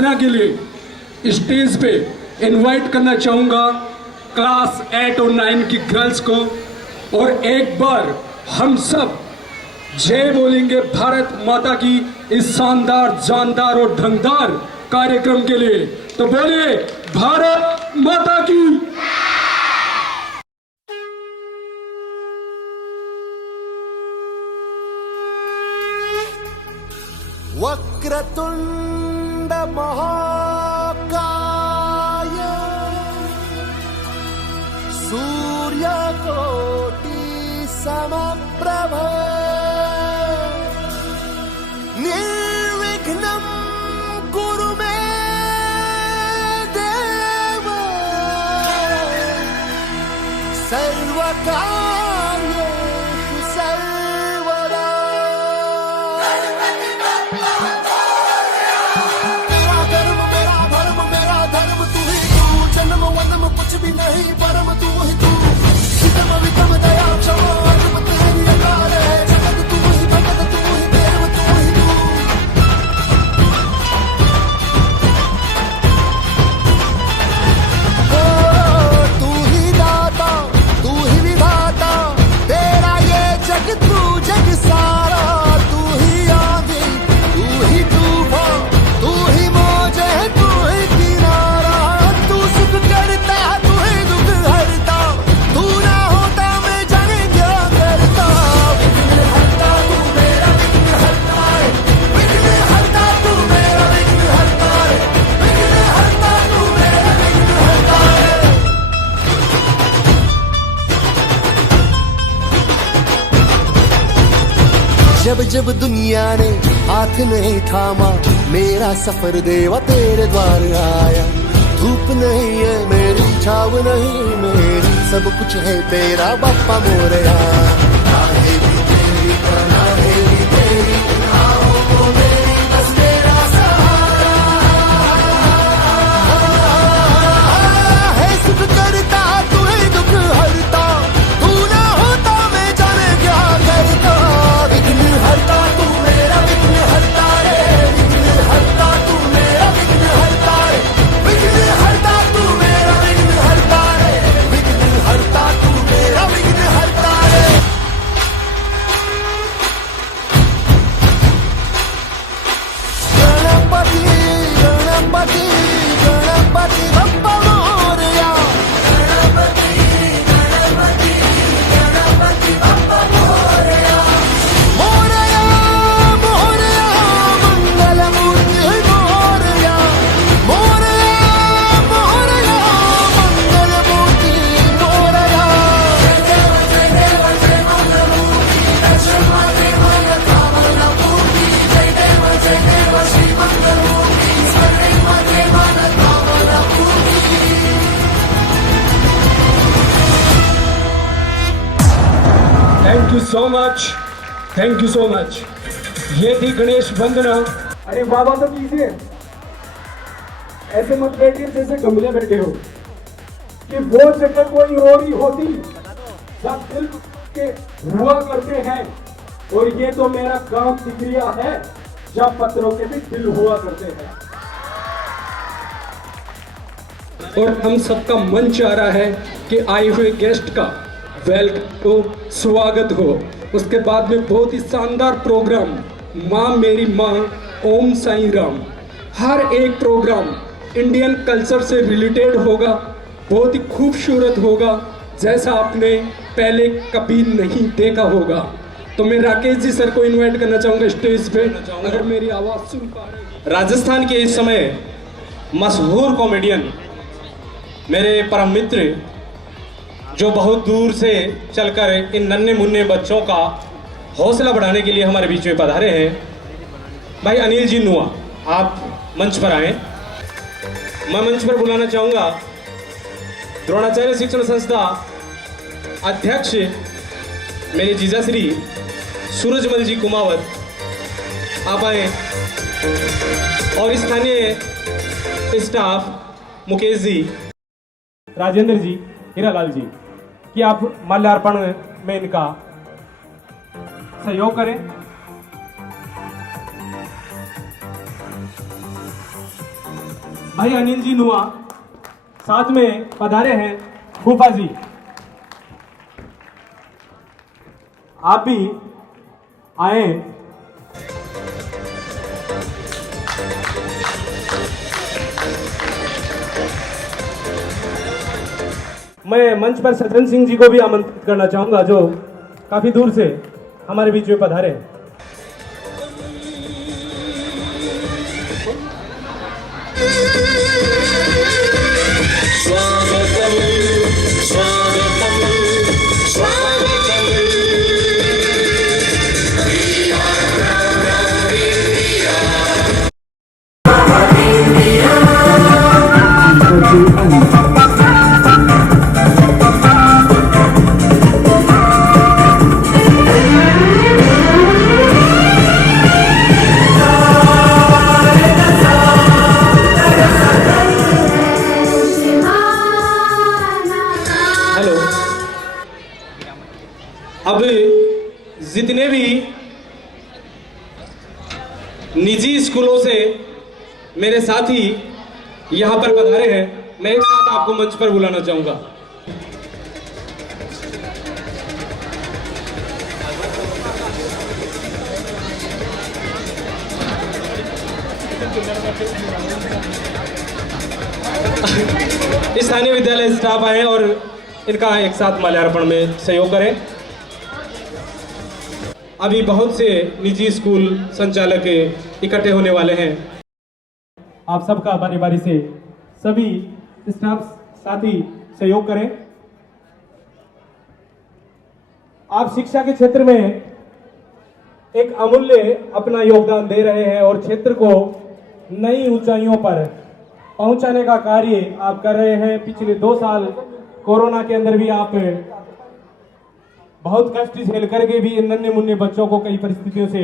वंदना के लिए स्टेज पे इनवाइट करना चाहूँगा क्लास 8 और 9 की गर्ल्स को। और एक बार हम सब जय बोलेंगे भारत माता की इस शानदार, जानदार और ढंगदार कार्यक्रम के लिए। तो बोलिए भारत माता की। वक्रतुंड महाकाय सूर्यकोटि समप्रभ निर्विघ्नं कुरु मे देव सर्वकार्येषु सर्वदा। कुछ भी नहीं परम तू ही तू, हितम वितम दया क्षमा अधम तेरी अकाल है। जगत तू ही भगत तू ही देव तू ही तू। तू ही दाता तू ही विधाता, तेरा ये जग तू जग सारा। तू ही आंधी तू ही तूफान, तू ही मौजे तू ही किनारा। तू सुख करता तू ही दुख हरता, तू ना होता मैं जाने क्या करता। विघ्न हरता तू मेरा विघ्न हरता है, विघ्न हरता तू मेरा विघ्न हरता है, विघ्न हरता तू मेरा विघ्न हरता है। जब जब दुनिया ने हाथ नहीं थामा, मेरा सफर देवा तेरे द्वार आया। धूप नहीं है मेरी, छाव नहीं मेरी, सब कुछ है तेरा बापा मोरया। नाहे भी तेरी नाहे भी तेरी, आओ वो मेरी बस तेरा सहारा है। सुख करता तू ही दुख हरता, तू ना होता मैं जाने क्या करता। विघ्न हरता तू मेरा विघ्न हरता रे, विघ्न हरता तू मेरा विघ्न हरता रे, विघ्न हरता तू मेरा विघ्न हरता रे, विघ्न हरता तू मेरा विघ्न हरता रे। गणपति गणपति गणपति बप्पा मोरया। गणपति गणपति गणपति बप्पा मोरया। मोरया मोरया मंगल मूर्ति मोरया। मोरया मोरया मंगल मूर्ति मोरया। जय देव जय मंगल मूर्ति, दक्षिणा देव कामना पूर्ति। जय देव श्री मंगल मूर्ति, सर्व देव कामना पूर्ति। Thank you so much, thank you so much. ये थी गणेश वंदना। अरे बाबा तो कीजिए, ऐसे मत बैठिए जैसे गमले बैठे हो। कि वो जगह कोई और ही होती जब दिल के हुआ करते हैं, और ये तो मेरा काम तिक्रिया है जब पत्थरों के भी दिल हुआ करते हैं। और हम सबका मन चाह रहा है कि आए हुए गेस्ट का वेलकम को स्वागत हो। उसके बाद में बहुत ही शानदार प्रोग्राम माँ मेरी माँ ओम साईं राम, हर एक प्रोग्राम इंडियन कल्चर से रिलेटेड होगा, बहुत ही खूबसूरत होगा, जैसा आपने पहले कभी नहीं देखा होगा। तो मैं राकेश जी सर को इनवाइट करना चाहूँगा स्टेज पे, अगर मेरी आवाज़ सुन पा रहे हैं। राजस्थान के इस समय मशहूर कॉमेडियन मेरे परम मित्र, जो बहुत दूर से चलकर इन नन्हे मुन्ने बच्चों का हौसला बढ़ाने के लिए हमारे बीच में पधारे हैं, भाई अनिल जी नुआ, आप मंच पर आए। मैं मंच पर बुलाना चाहूँगा द्रोणाचार्य शिक्षण संस्था अध्यक्ष मेरे जीजाश्री सूरजमल जी कुमावत, आप आए। और स्थानीय स्टाफ मुकेश जी, राजेंद्र जी, हीरालाल जी, कि आप माल्यार्पण में इनका सहयोग करें। भाई अनिल जी नुआ, साथ में पधारे हैं फूफा जी। आप भी आए। मैं मंच पर सज्जन सिंह जी को भी आमंत्रित करना चाहूंगा, जो काफी दूर से हमारे बीच में पधारे हैं। हेलो, अब जितने भी निजी स्कूलों से मेरे साथी यहाँ पर पधारे हैं, मैं एक साथ आपको मंच पर बुलाना चाहूंगा। स्थानीय विद्यालय स्टाफ आए और इनका एक साथ माल्यार्पण में सहयोग करें। अभी बहुत से निजी स्कूल संचालक इकट्ठे होने वाले हैं। आप सबका बारी बारी से सभी स्टाफ साथी सहयोग करें। आप शिक्षा के क्षेत्र में एक अमूल्य अपना योगदान दे रहे हैं और क्षेत्र को नई ऊंचाइयों पर पहुंचाने का कार्य आप कर रहे हैं। पिछले 2 साल कोरोना के अंदर भी आप बहुत कष्ट झेल करके भी इन नन्हे मुन्ने बच्चों को कई परिस्थितियों से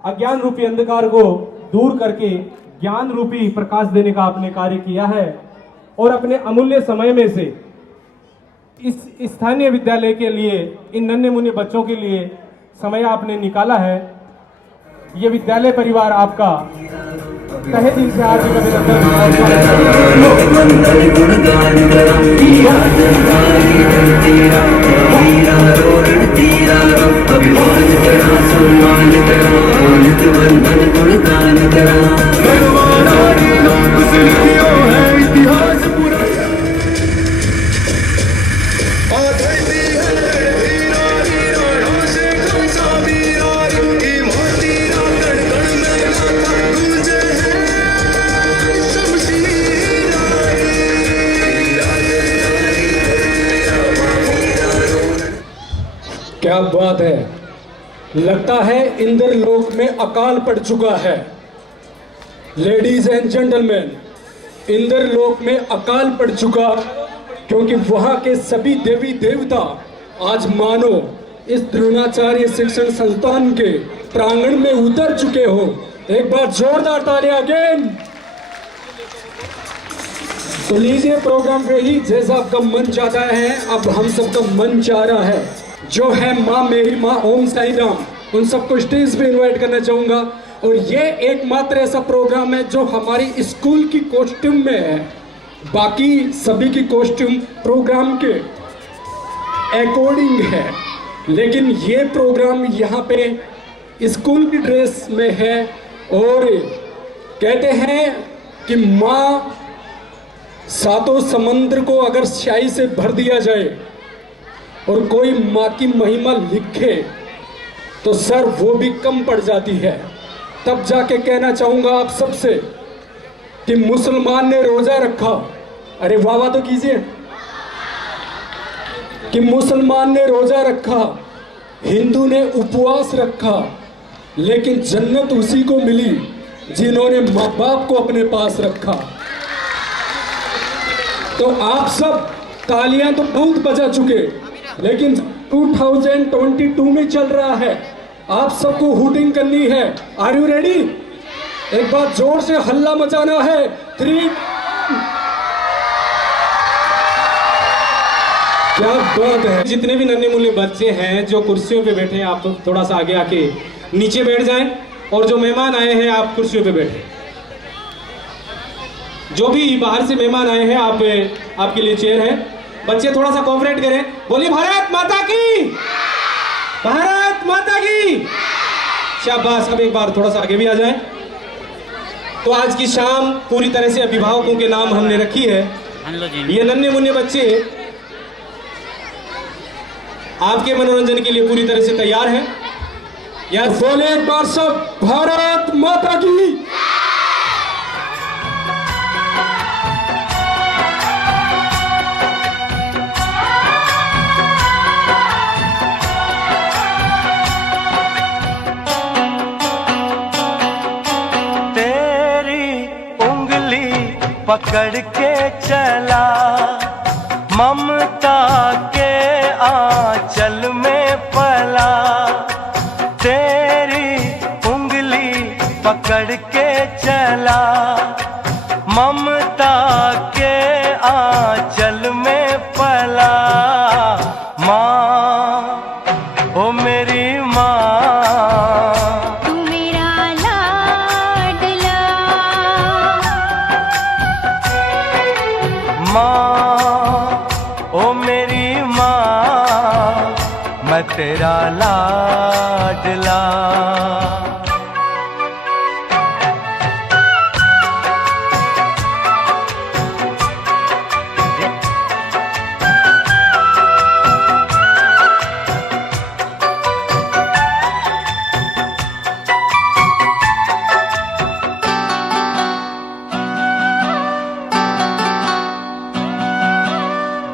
अज्ञान रूपी अंधकार को दूर करके ज्ञान रूपी प्रकाश देने का आपने कार्य किया है और अपने अमूल्य समय में से इस स्थानीय विद्यालय के लिए, इन नन्हे मुन्ने बच्चों के लिए समय आपने निकाला है। ये विद्यालय परिवार आपका तहे दिल से हार्दिक क्या बात है। लगता है इंद्रलोक में अकाल पड़ चुका है। लेडीज एंड जेंटलमैन, इंद्रलोक में अकाल पड़ चुका, क्योंकि वहां के सभी देवी देवता आज मानो इस द्रोणाचार्य शिक्षण संस्थान के प्रांगण में उतर चुके हो। एक बार जोरदार तालियां अगेन। तो लीजिए प्रोग्राम पे ही जैसा आपका मन चाहता है, अब हम सबका मन चाह रहा है, जो है माँ मेरी माँ ओम साई राम, उन सबको स्टेज पे इनवाइट करना चाहूंगा। और ये एकमात्र ऐसा प्रोग्राम है जो हमारी स्कूल की कॉस्ट्यूम में है। बाकी सभी की कॉस्ट्यूम प्रोग्राम के अकॉर्डिंग है, लेकिन ये प्रोग्राम यहाँ पे स्कूल की ड्रेस में है। और कहते हैं कि माँ सातों समुद्र को अगर स्याही से भर दिया जाए और कोई माँ की महिमा लिखे तो सर वो भी कम पड़ जाती है। तब जाके कहना चाहूंगा आप सबसे कि मुसलमान ने रोजा रखा, अरे वाह वाह तो कीजिए, कि मुसलमान ने रोजा रखा, हिंदू ने उपवास रखा, लेकिन जन्नत उसी को मिली जिन्होंने माँ बाप को अपने पास रखा। तो आप सब तालियां तो बहुत बजा चुके, लेकिन 2022 में चल रहा है, आप सबको हुटिंग करनी है। Are you ready? एक बार जोर से हल्ला मचाना है। 3 क्या बात है। जितने भी नन्हे मुन्ने बच्चे हैं जो कुर्सियों पे बैठे हैं, आप थोड़ा सा आगे आके नीचे बैठ जाएं, और जो मेहमान आए हैं आप कुर्सियों पे बैठे। जो भी बाहर से मेहमान आए हैं, आपके लिए चेयर है। बच्चे थोड़ा सा कोऑपरेट करें। बोलिए भारत माता की, भारत माता की। शाबाश। अब एक बार थोड़ा सा आगे भी आ जाएं। तो आज की शाम पूरी तरह से अभिभावकों के नाम हमने रखी है। ये नन्हे मुन्ने बच्चे आपके मनोरंजन के लिए पूरी तरह से तैयार हैं। यार बोले एक बार सब भारत माता की। पकड़ के चला ममता के आंचल में पला, तेरी उंगली पकड़ के चला ममता के आंचल में पला। माँ ओ मेरी माँ, मैं तेरा लाडला।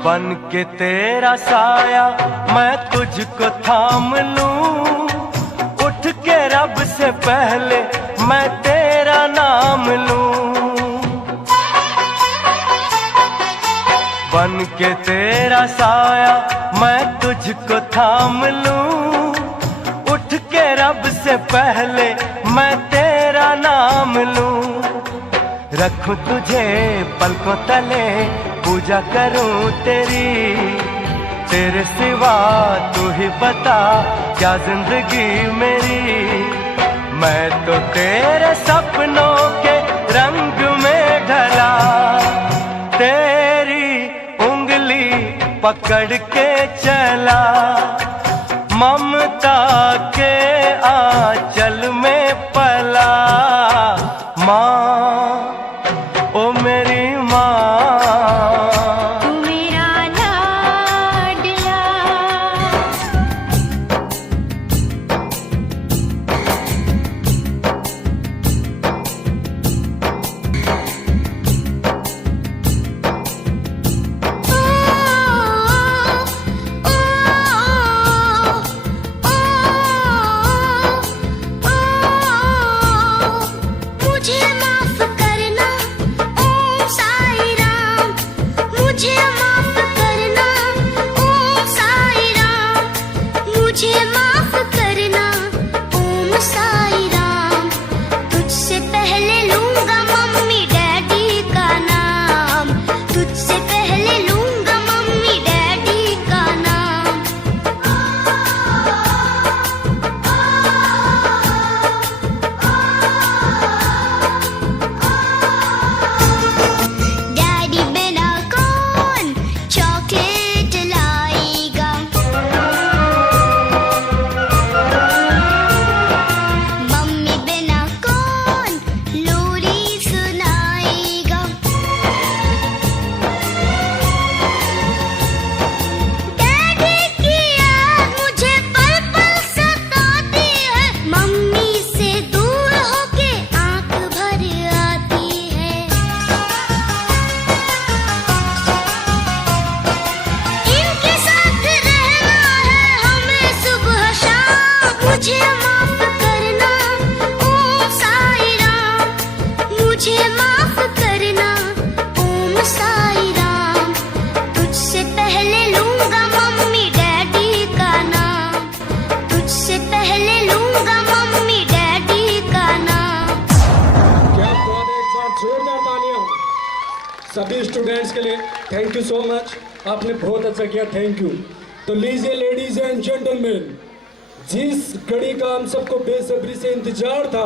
बन के तेरा साया मैं तुझको थाम लूं, उठ के रब से पहले मैं तेरा नाम लूं। बन के तेरा साया मैं तुझको थाम लूं, उठ के रब से पहले मैं तेरा नाम लूं। रखूं तुझे पलकों तले, पूजा करूं तेरी, तेरे सिवा तू ही बता क्या जिंदगी मेरी। मैं तो तेरे सपनों के रंग में ढला, तेरी उंगली पकड़ के चला ममता के आंचल में पला। माँ ओ मेरी माँ, सभी स्टूडेंट्स के लिए थैंक यू सो मच, आपने बहुत अच्छा किया, थैंक यू। तो लीजिए लेडीज एंड जेंटलमैन, जिस घड़ी का हम सबको बेसब्री से इंतजार था,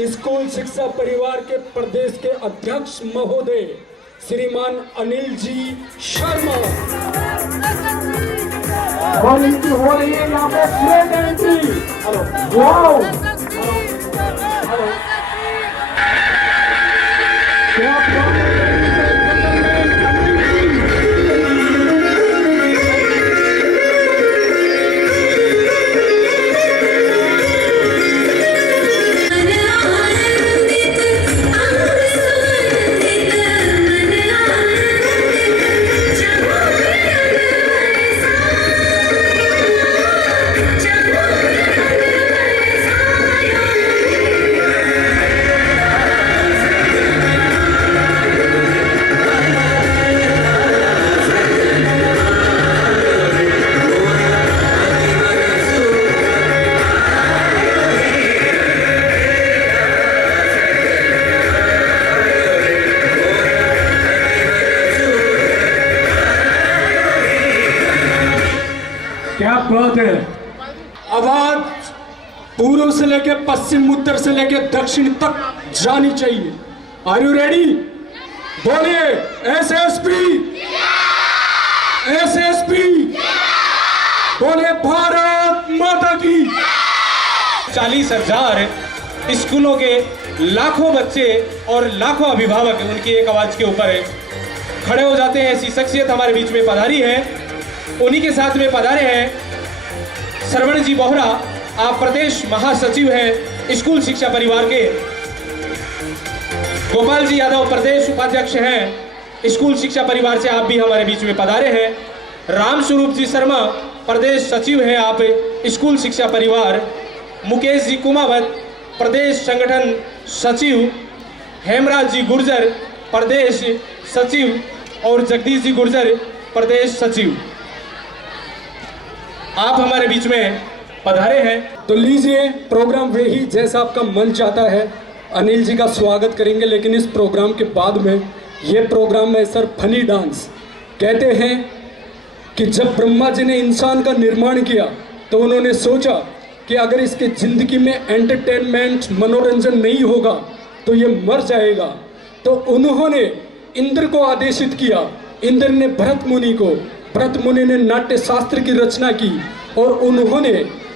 स्कूल शिक्षा परिवार के प्रदेश के अध्यक्ष महोदय श्रीमान अनिल जी शर्मा। और इनकी हो रही है यहाँ पे ग्रेट एंट्री। वाओ, क्या बात है। आवाज पूर्व से लेके पश्चिम, उत्तर से लेके दक्षिण तक जानी चाहिए। Are you ready? बोलिए एसएसपी, एसएसपी, बोले भारत माता की। 40,000 स्कूलों के लाखों बच्चे और लाखों अभिभावक उनकी एक आवाज के ऊपर खड़े हो जाते हैं। ऐसी शख्सियत हमारे बीच में पधारी है। उन्हीं के साथ में पधारे हैं श्रवण जी बोहरा, आप प्रदेश महासचिव हैं स्कूल शिक्षा परिवार के। गोपाल जी यादव प्रदेश उपाध्यक्ष हैं स्कूल शिक्षा परिवार से, आप भी हमारे बीच में पधारे हैं। राम स्वरूप जी शर्मा प्रदेश सचिव हैं आप स्कूल शिक्षा परिवार। मुकेश जी कुमावत प्रदेश संगठन सचिव। हेमराज जी गुर्जर प्रदेश सचिव और जगदीश जी गुर्जर प्रदेश सचिव, आप हमारे बीच में पधारे हैं। तो लीजिए प्रोग्राम वही जैसा आपका मन चाहता है, अनिल जी का स्वागत करेंगे। लेकिन इस प्रोग्राम के बाद में ये प्रोग्राम है सर फनी डांस। कहते हैं कि जब ब्रह्मा जी ने इंसान का निर्माण किया तो उन्होंने सोचा कि अगर इसके ज़िंदगी में एंटरटेनमेंट मनोरंजन नहीं होगा तो ये मर जाएगा। तो उन्होंने इंद्र को आदेशित किया। इंद्र ने भरत मुनि ने नाट्य शास्त्र की रचना की और उन्होंने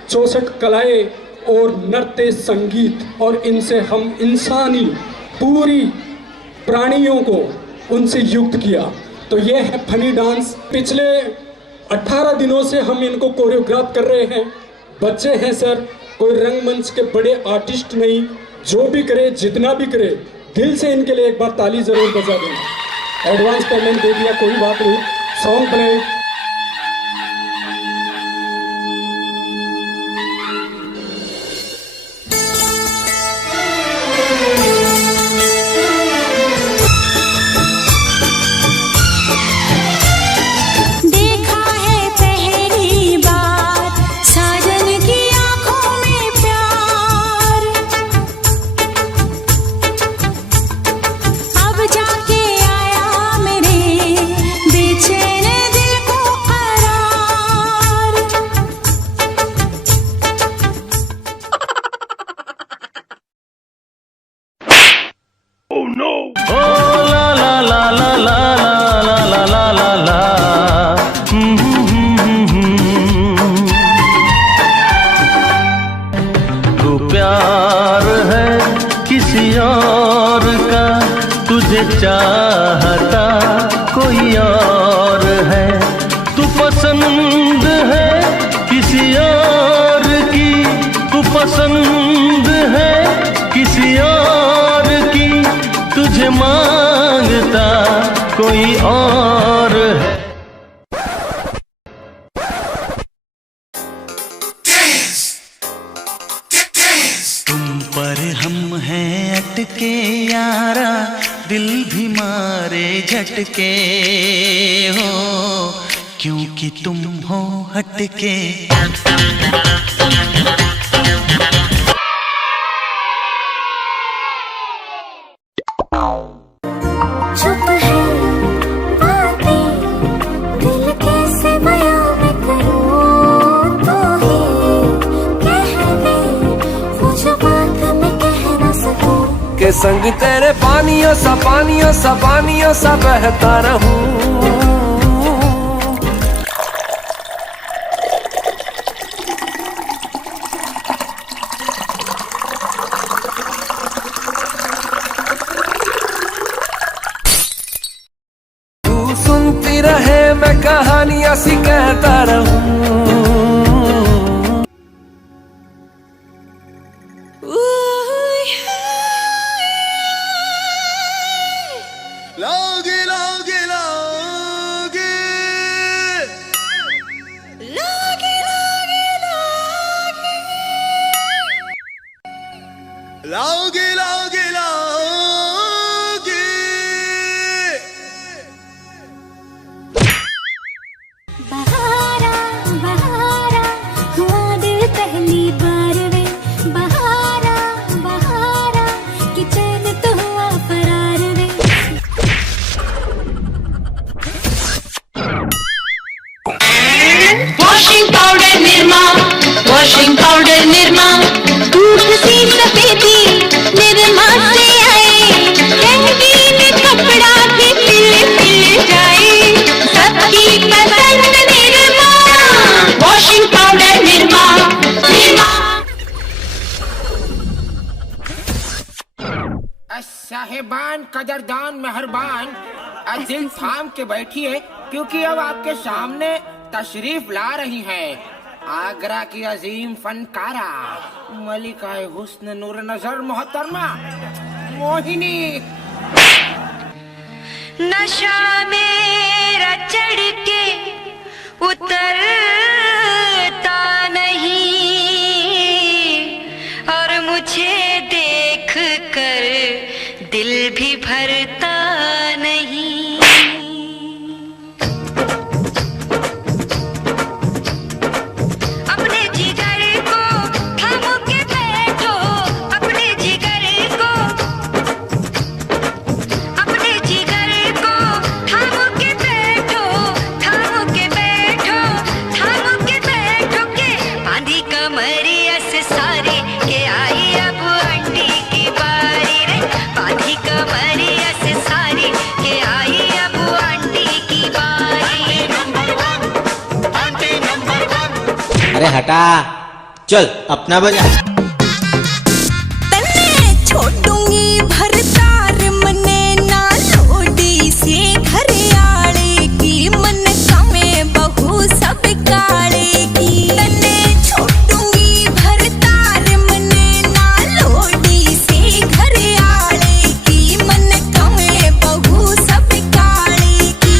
64 कलाएं और नृत्य संगीत, और इनसे हम इंसानी पूरी प्राणियों को उनसे युक्त किया। तो ये है फनी डांस। पिछले 18 दिनों से हम इनको कोरियोग्राफ कर रहे हैं। बच्चे हैं सर, कोई रंगमंच के बड़े आर्टिस्ट नहीं। जो भी करे, जितना भी करे, दिल से इनके लिए एक बार ताली जरूर बजा दें। एडवांस पेमेंट दे दिया, कोई बात नहीं। Song play. चाहता कोई और है, तू पसंद है किसी और की, तू पसंद है किसी और की, तुझे मांगता कोई और है। तुम पर हम हैं अटके यारा, दिल भी मारे झटके हो, क्योंकि तुम हो हटके। चुप है बातें, दिल कैसे बयां मैं करूं, तो ही कह दे वो जो बात मैं कह ना सकती। संग तेरे पानियों सा बहता रहूं। तू सुनती रहे मैं कहानियां सी कहता रहूं। लोगे लोगे लोगे लोगे लोगे लोगे लोगे लोगे बहारा बहारा हुआ दिल पहली बार वे। बहारा बहारा कि चैन तो हुआ फरार वे। वॉशिंग पाउडर निरमा दूध सी सफेदी निरमा से आए। रंगीन कपड़ा भी पिल जाए। सबकी पसंद निरमा। Washing powder Nirma Nirma. साहिबान कदरदान मेहरबान दिल थाम के बैठिए क्योंकि अब आपके सामने तशरीफ ला रही हैं आगरा की अजीम फनकारा मलिका हुस्न नूर नजर मोहतरमा मोहिनी। नशा मेरा चढ़ के उतरता नहीं और मुझे देख कर दिल भी भरता नहीं। अपने जिगर को थामो के बैठो। अपने जिगर को अपने जिगर को थामो के बैठो। थामो के बैठो थामो के बैठो के बांधी कमरिया से सारी के आई अब अंडी की बारी रे। बांधी कमरिया से सारी के आई अब अंडी की बारी। अरे हटा चल अपना बजा। तन्ने छोड़ूंगी भरतार मने ना लोडी से घर आले की मन कमे बहु सब काले की। तन्ने छोड़ूंगी भरतार मने ना लोडी से घर आले की मन कमे बहु सब काले की।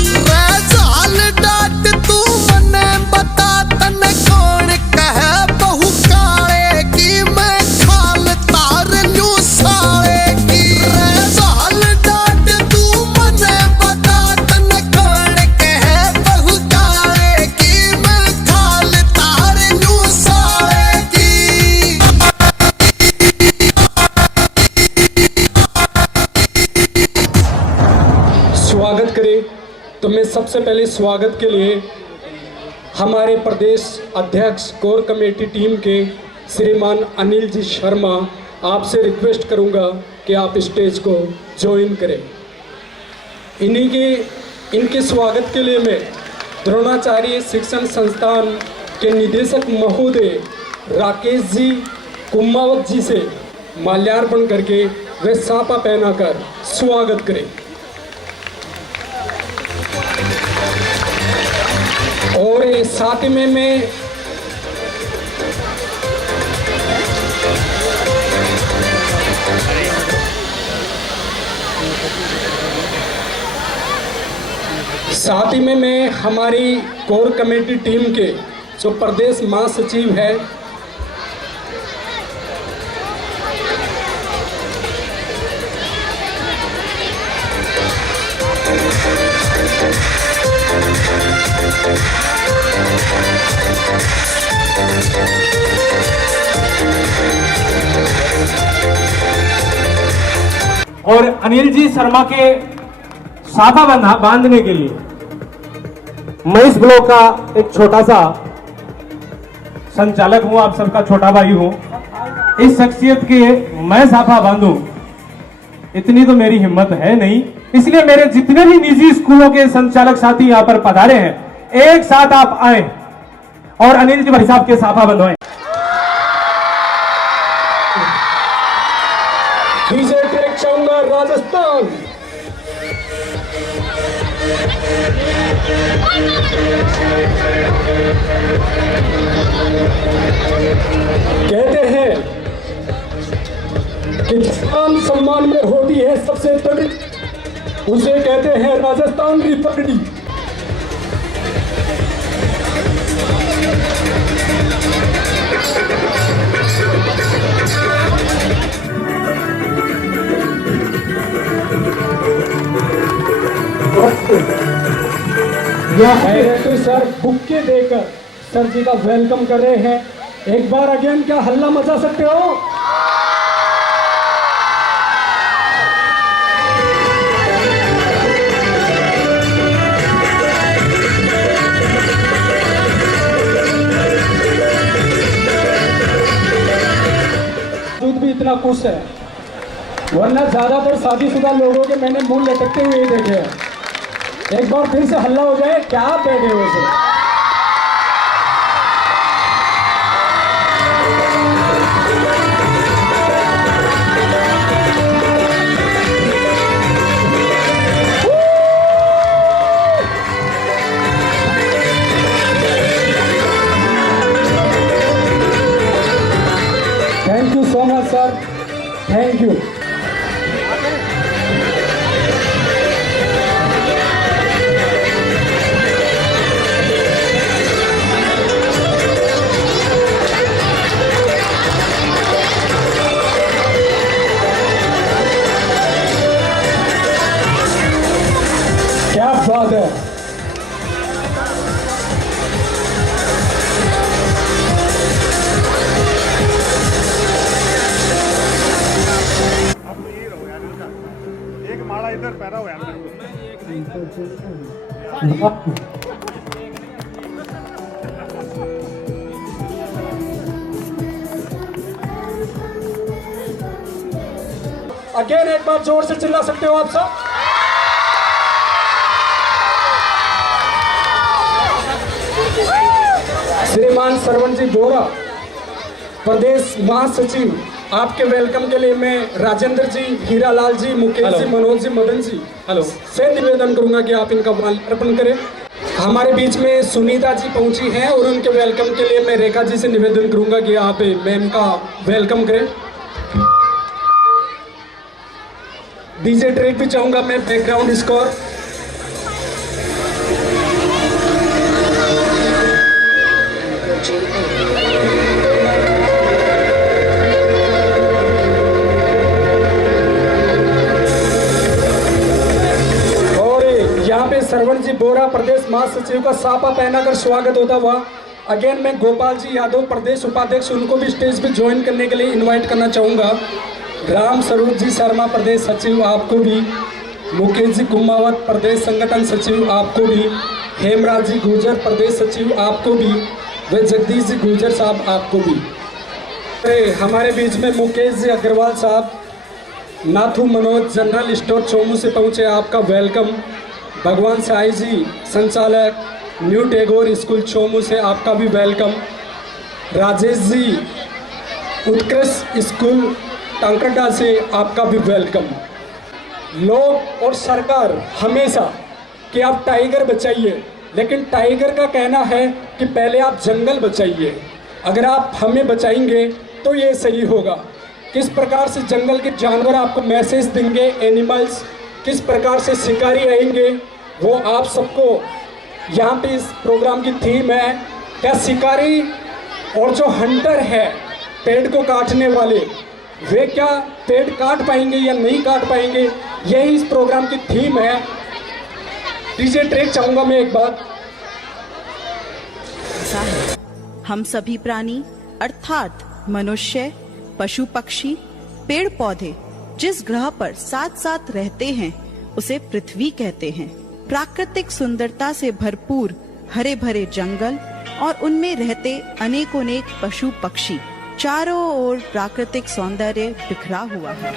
चाल डाट तू मने बता तने कौन कहे बहु काले की मैं खाल तार लू साले की। चाल डाट तू मने बता तने कौन कहे बहु काले की मैं खाल तार लू साले की। स्वागत करें तो मैं सबसे पहले स्वागत के लिए हमारे प्रदेश अध्यक्ष कोर कमेटी टीम के श्रीमान अनिल जी शर्मा आपसे रिक्वेस्ट करूंगा कि आप स्टेज को ज्वाइन करें। इनके स्वागत के लिए मैं द्रोणाचार्य शिक्षण संस्थान के निदेशक महोदय राकेश जी कुमावत जी से माल्यार्पण करके वे साफा पहनाकर स्वागत करें। और साथ में मैं हमारी कोर कमेटी टीम के जो प्रदेश महासचिव है और अनिल जी शर्मा के साफा बांधने के लिए मैं इस ब्लॉक का एक छोटा सा संचालक हूं, आप सबका छोटा भाई हूं। इस शख्सियत के मैं साफा बांधूं इतनी तो मेरी हिम्मत है नहीं, इसलिए मेरे जितने भी निजी स्कूलों के संचालक साथी यहाँ पर पधारे हैं, एक साथ आप आए और अनिल जी भाई साहब के साफा बंधवाएं। डीजे ट्रैक चाहूंगा राजस्थान। कहते हैं कि किसान सम्मान में होती है सबसे तगड़ी, उसे कहते हैं राजस्थान की पगड़ी। डायरेक्टर सर बुक्के देकर सर जी का वेलकम कर रहे हैं। एक बार अगेन क्या हल्ला मचा सकते हो? दूध भी इतना खुश है, वरना ज्यादातर शादीशुदा लोगों के मैंने मुंह लटकते हुए देखे हैं। एक बार फिर से हल्ला हो जाए, क्या बैठे हुए से? Thank you so much sir, thank you. क्या बात है। एक माड़ा इधर पैदा हुआ अगेन एक बार जोर से चिल्ला सकते हो आप सब? श्रीमान सरवण जी बोरा, प्रदेश महासचिव, आपके वेलकम के लिए मैं राजेंद्र जी, हीरालाल जी, मुकेश जी, मनोज जी, मदन जी से निवेदन करूंगा कि आप इनका माल अर्पण करें। हमारे बीच में सुनीता जी पहुंची हैं और उनके वेलकम के लिए मैं रेखा जी से निवेदन करूंगा कि आप मैम का वेलकम करें। डीजे ट्रैक भी चाहूंगा मैं, बैकग्राउंड स्कोर। यहाँ पे सरवण जी बोरा, प्रदेश महासचिव का साफा पहनाकर स्वागत होता हुआ। अगेन मैं गोपाल जी यादव, प्रदेश उपाध्यक्ष, उनको भी स्टेज पे ज्वाइन करने के लिए इनवाइट करना चाहूँगा। राम स्वरूप जी शर्मा, प्रदेश सचिव, आपको भी। मुकेश जी कुमावत, प्रदेश संगठन सचिव, आपको भी। हेमराज जी गुर्जर, प्रदेश सचिव, आपको भी। व जगदीश जी गुर्जर साहब, आपको भी। हमारे बीच में मुकेश जी अग्रवाल साहब, नाथू मनोज, जनरल स्टोर चोमू से पहुँचे, आपका वेलकम। भगवान साई जी, संचालक, न्यू टैगोर स्कूल चोमू से, आपका भी वेलकम। राजेश जी, उत्कृष्ट स्कूल टांकरडा से, आपका भी वेलकम। लोग और सरकार हमेशा कि आप टाइगर बचाइए, लेकिन टाइगर का कहना है कि पहले आप जंगल बचाइए। अगर आप हमें बचाएंगे तो ये सही होगा। किस प्रकार से जंगल के जानवर आपको मैसेज देंगे, एनिमल्स किस प्रकार से शिकारी रहेंगे, वो आप सबको यहाँ पे इस प्रोग्राम की थीम है। क्या शिकारी और जो हंटर है, पेड़ को काटने वाले, वे क्या पेड़ काट पाएंगे या नहीं काट पाएंगे, यही इस प्रोग्राम की थीम है। डीजे ट्रैक चाहूँगा मैं एक बार। हम सभी प्राणी अर्थात मनुष्य, पशु पक्षी, पेड़ पौधे जिस ग्रह पर साथ साथ रहते हैं उसे पृथ्वी कहते हैं। प्राकृतिक सुंदरता से भरपूर हरे भरे जंगल और उनमें रहते अनेकोनेक पशु पक्षी, चारों ओर प्राकृतिक सौंदर्य बिखरा हुआ है।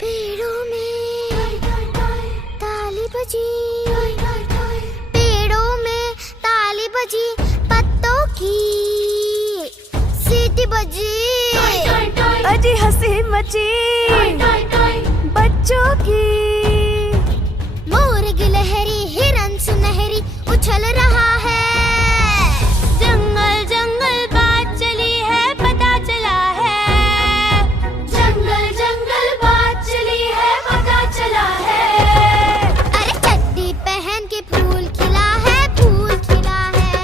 पेड़ों में ताली बजी, पेड़ों में ताली बजी, पत्तों की सीटी बजी, अजी हंसी मची बच्चों की। मोर गिलहरी हिरन सुनहरी उछल रहा है, जंगल जंगल बात चली है पता चला है, जंगल जंगल बात चली है पता चला है। अरे चड्डी पहन के फूल खिला है, फूल खिला है,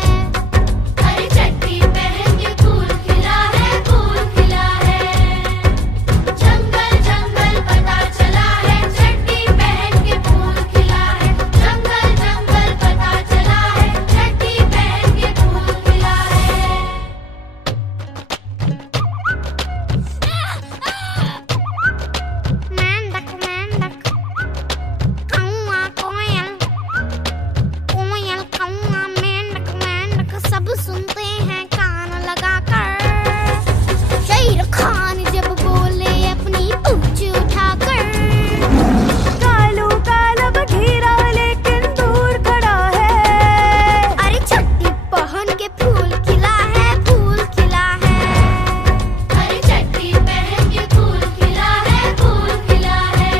अरे चड्डी पहन के फूल खिला है, फूल खिला है, जंगल जंगल पता चला है, चड्डी पहन के फूल खिला है, जंगल जंगल पता चला है, चड्डी पहन के फूल खिला है। मेंढक मेंढक कौआ कोयल, कोयल कौआ मेंढक मेंढक सब सुनते हैं कान लगाकर। शेर खान जब बोले अपनी पूंछ उठाकर, कालू कालब घेरा लेकिन दूर खड़ा है, अरे चड्डी पहन के फूल खिला है, फूल खिला है, अरे चड्डी पहन के फूल खिला है, फूल खिला है,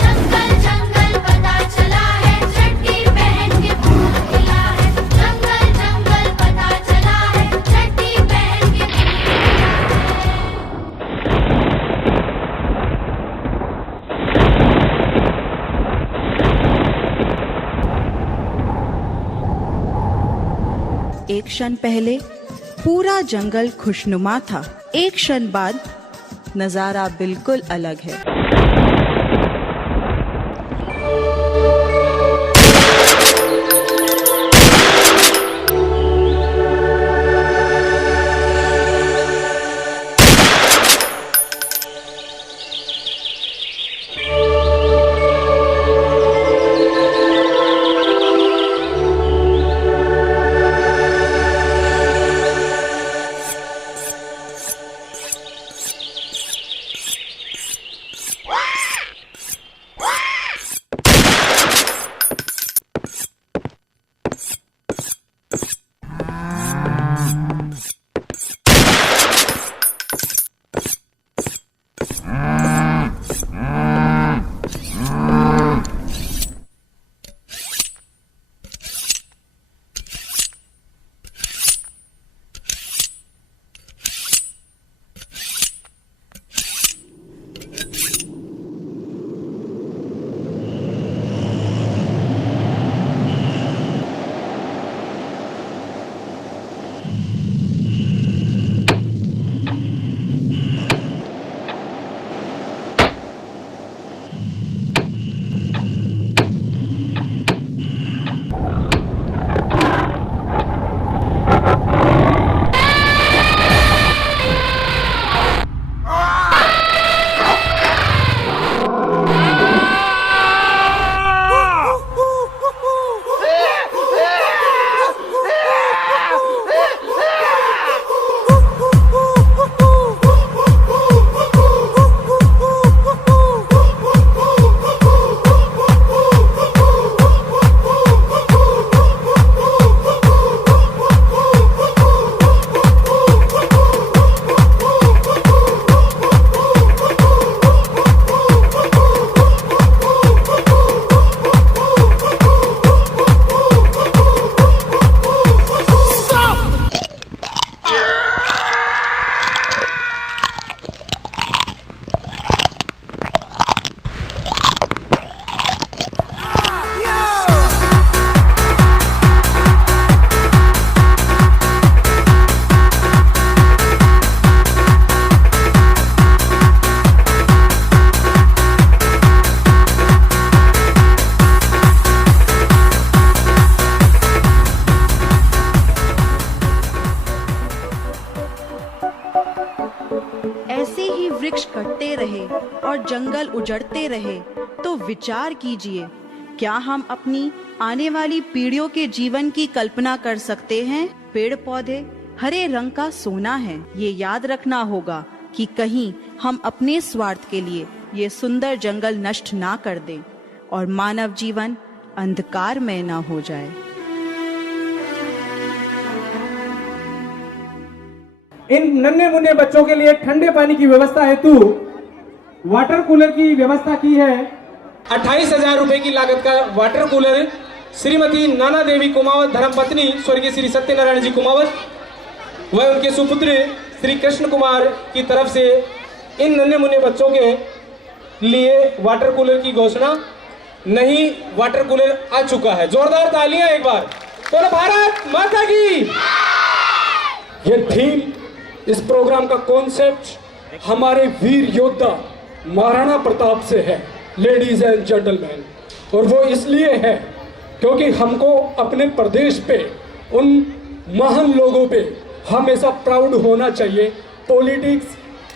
जंगल जंगल पता चला है, चड्डी पहन के फूल खिला है, जंगल जंगल पता चला है, चड्डी पहन के फूल एक क्षण पहले पूरा जंगल खुशनुमा था, एक क्षण बाद नजारा बिल्कुल अलग है। जंगल उजड़ते रहे तो विचार कीजिए, क्या हम अपनी आने वाली पीढ़ियों के जीवन की कल्पना कर सकते हैं? पेड़ पौधे हरे रंग का सोना है। ये याद रखना होगा कि कहीं हम अपने स्वार्थ के लिए ये सुंदर जंगल नष्ट ना कर दें और मानव जीवन अंधकार में ना हो जाए। इन नन्हे मुन्ने बच्चों के लिए ठंडे पानी की व्यवस्था हेतु वाटर कूलर की व्यवस्था की है। 28,000 रुपए की लागत का वाटर कूलर श्रीमती नाना देवी कुमावत धर्मपत्नी स्वर्गीय श्री सत्यनारायण जी कुमावत व उनके सुपुत्र श्री कृष्ण कुमार की तरफ से इन नन्हे मुन्ने बच्चों के लिए वाटर कूलर की घोषणा। नहीं, वाटर कूलर आ चुका है। जोरदार तालियां एक बार। बोलो भारत माता की। ये थीम, इस प्रोग्राम का कॉन्सेप्ट हमारे वीर योद्धा महाराणा प्रताप से है, लेडीज एंड जेंटलमैन। और वो इसलिए है क्योंकि हमको अपने प्रदेश पे उन महान लोगों पे हमेशा प्राउड होना चाहिए। पॉलिटिक्स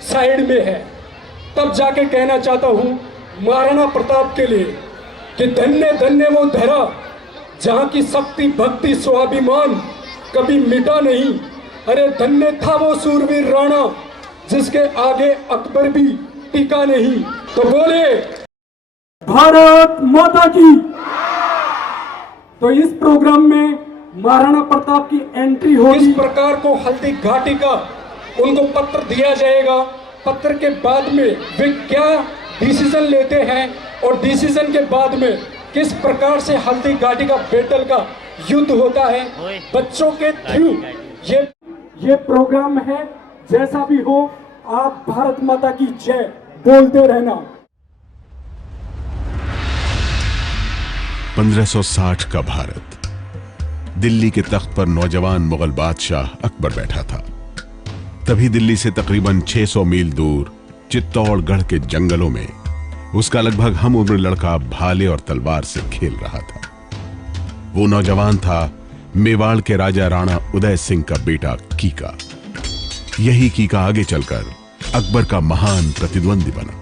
साइड में है, तब जाके कहना चाहता हूँ महाराणा प्रताप के लिए कि धन्य धन्य वो धरा जहाँ की शक्ति भक्ति स्वाभिमान कभी मिटा नहीं। अरे धन्य था वो सूरवीर राणा जिसके आगे अकबर भी टिका नहीं। तो बोले भारत माता की। तो इस प्रोग्राम में महाराणा प्रताप की एंट्री होगी। इस प्रकार को हल्दी घाटी का उनको पत्र दिया जाएगा। पत्र के बाद में वे क्या डिसीजन लेते हैं और डिसीजन के बाद में किस प्रकार से हल्दी घाटी का बैटल का युद्ध होता है बच्चों के थ्रू ये प्रोग्राम है। जैसा भी हो, आप भारत माता की जय बोलते रहना। 1560 का भारत। दिल्ली के तख्त पर नौजवान मुगल बादशाह अकबर बैठा था। तभी दिल्ली से तकरीबन 600 मील दूर चित्तौड़गढ़ के जंगलों में उसका लगभग हम उम्र लड़का भाले और तलवार से खेल रहा था। वो नौजवान था मेवाड़ के राजा राणा उदय सिंह का बेटा कीका। यही कीका आगे चलकर अकबर का महान प्रतिद्वंदी बना।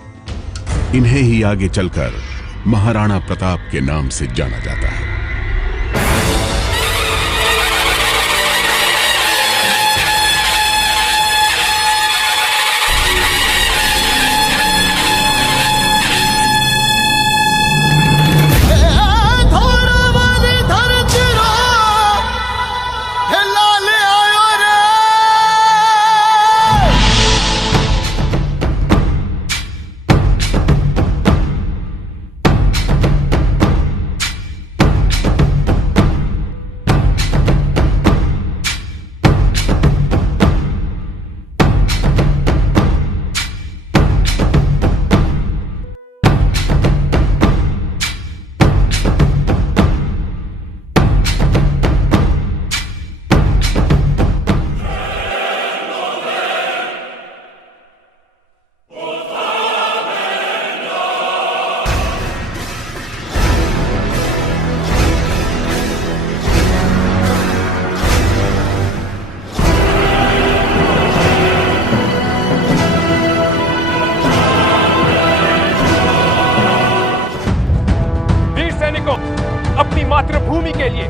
इन्हें ही आगे चलकर महाराणा प्रताप के नाम से जाना जाता है। अपनी मातृभूमि के लिए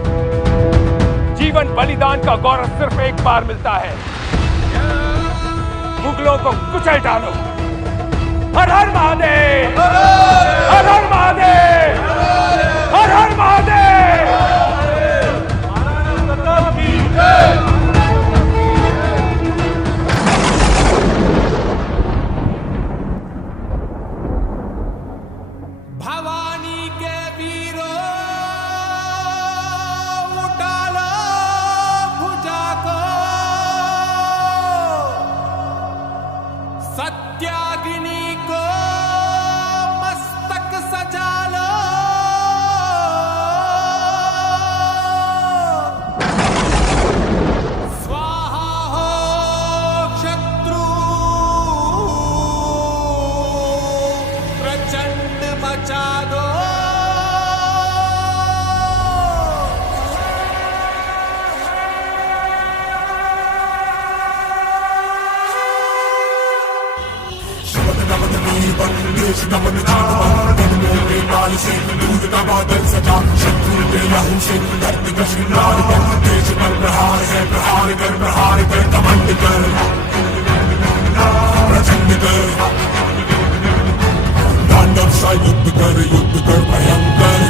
जीवन बलिदान का गौरव सिर्फ एक बार मिलता है। मुगलों को कुचल डालो। हर हर महादेव, हर हर महादेव, हर हर महादेव। भवानी के वीरों उठा लो भुजा को, सत्याग्नि को मस्त से दूध का बादल सजा शत्रु के लहू से धरती का श्रृंगार कर तेज पर प्रहार है प्रहार कर कमंड कर प्रचंड कर तांडव सा युद्ध कर भयंकर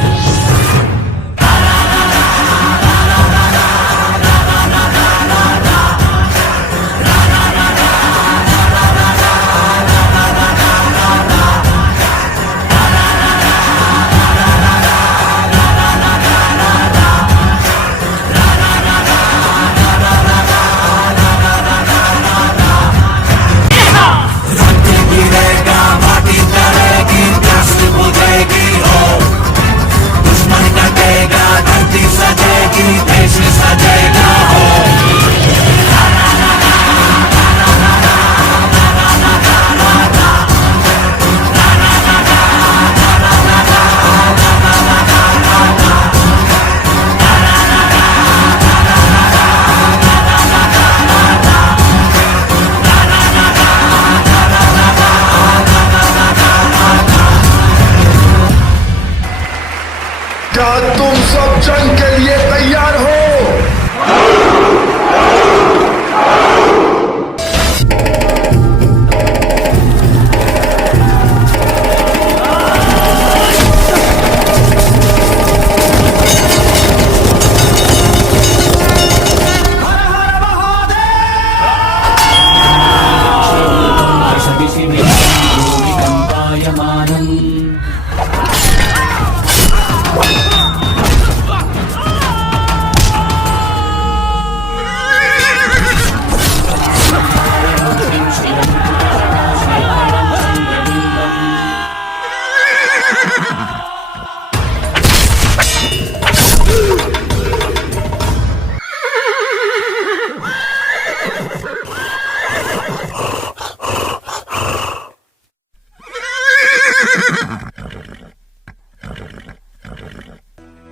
क्या तुम सब जंग के लिए तैयार हो?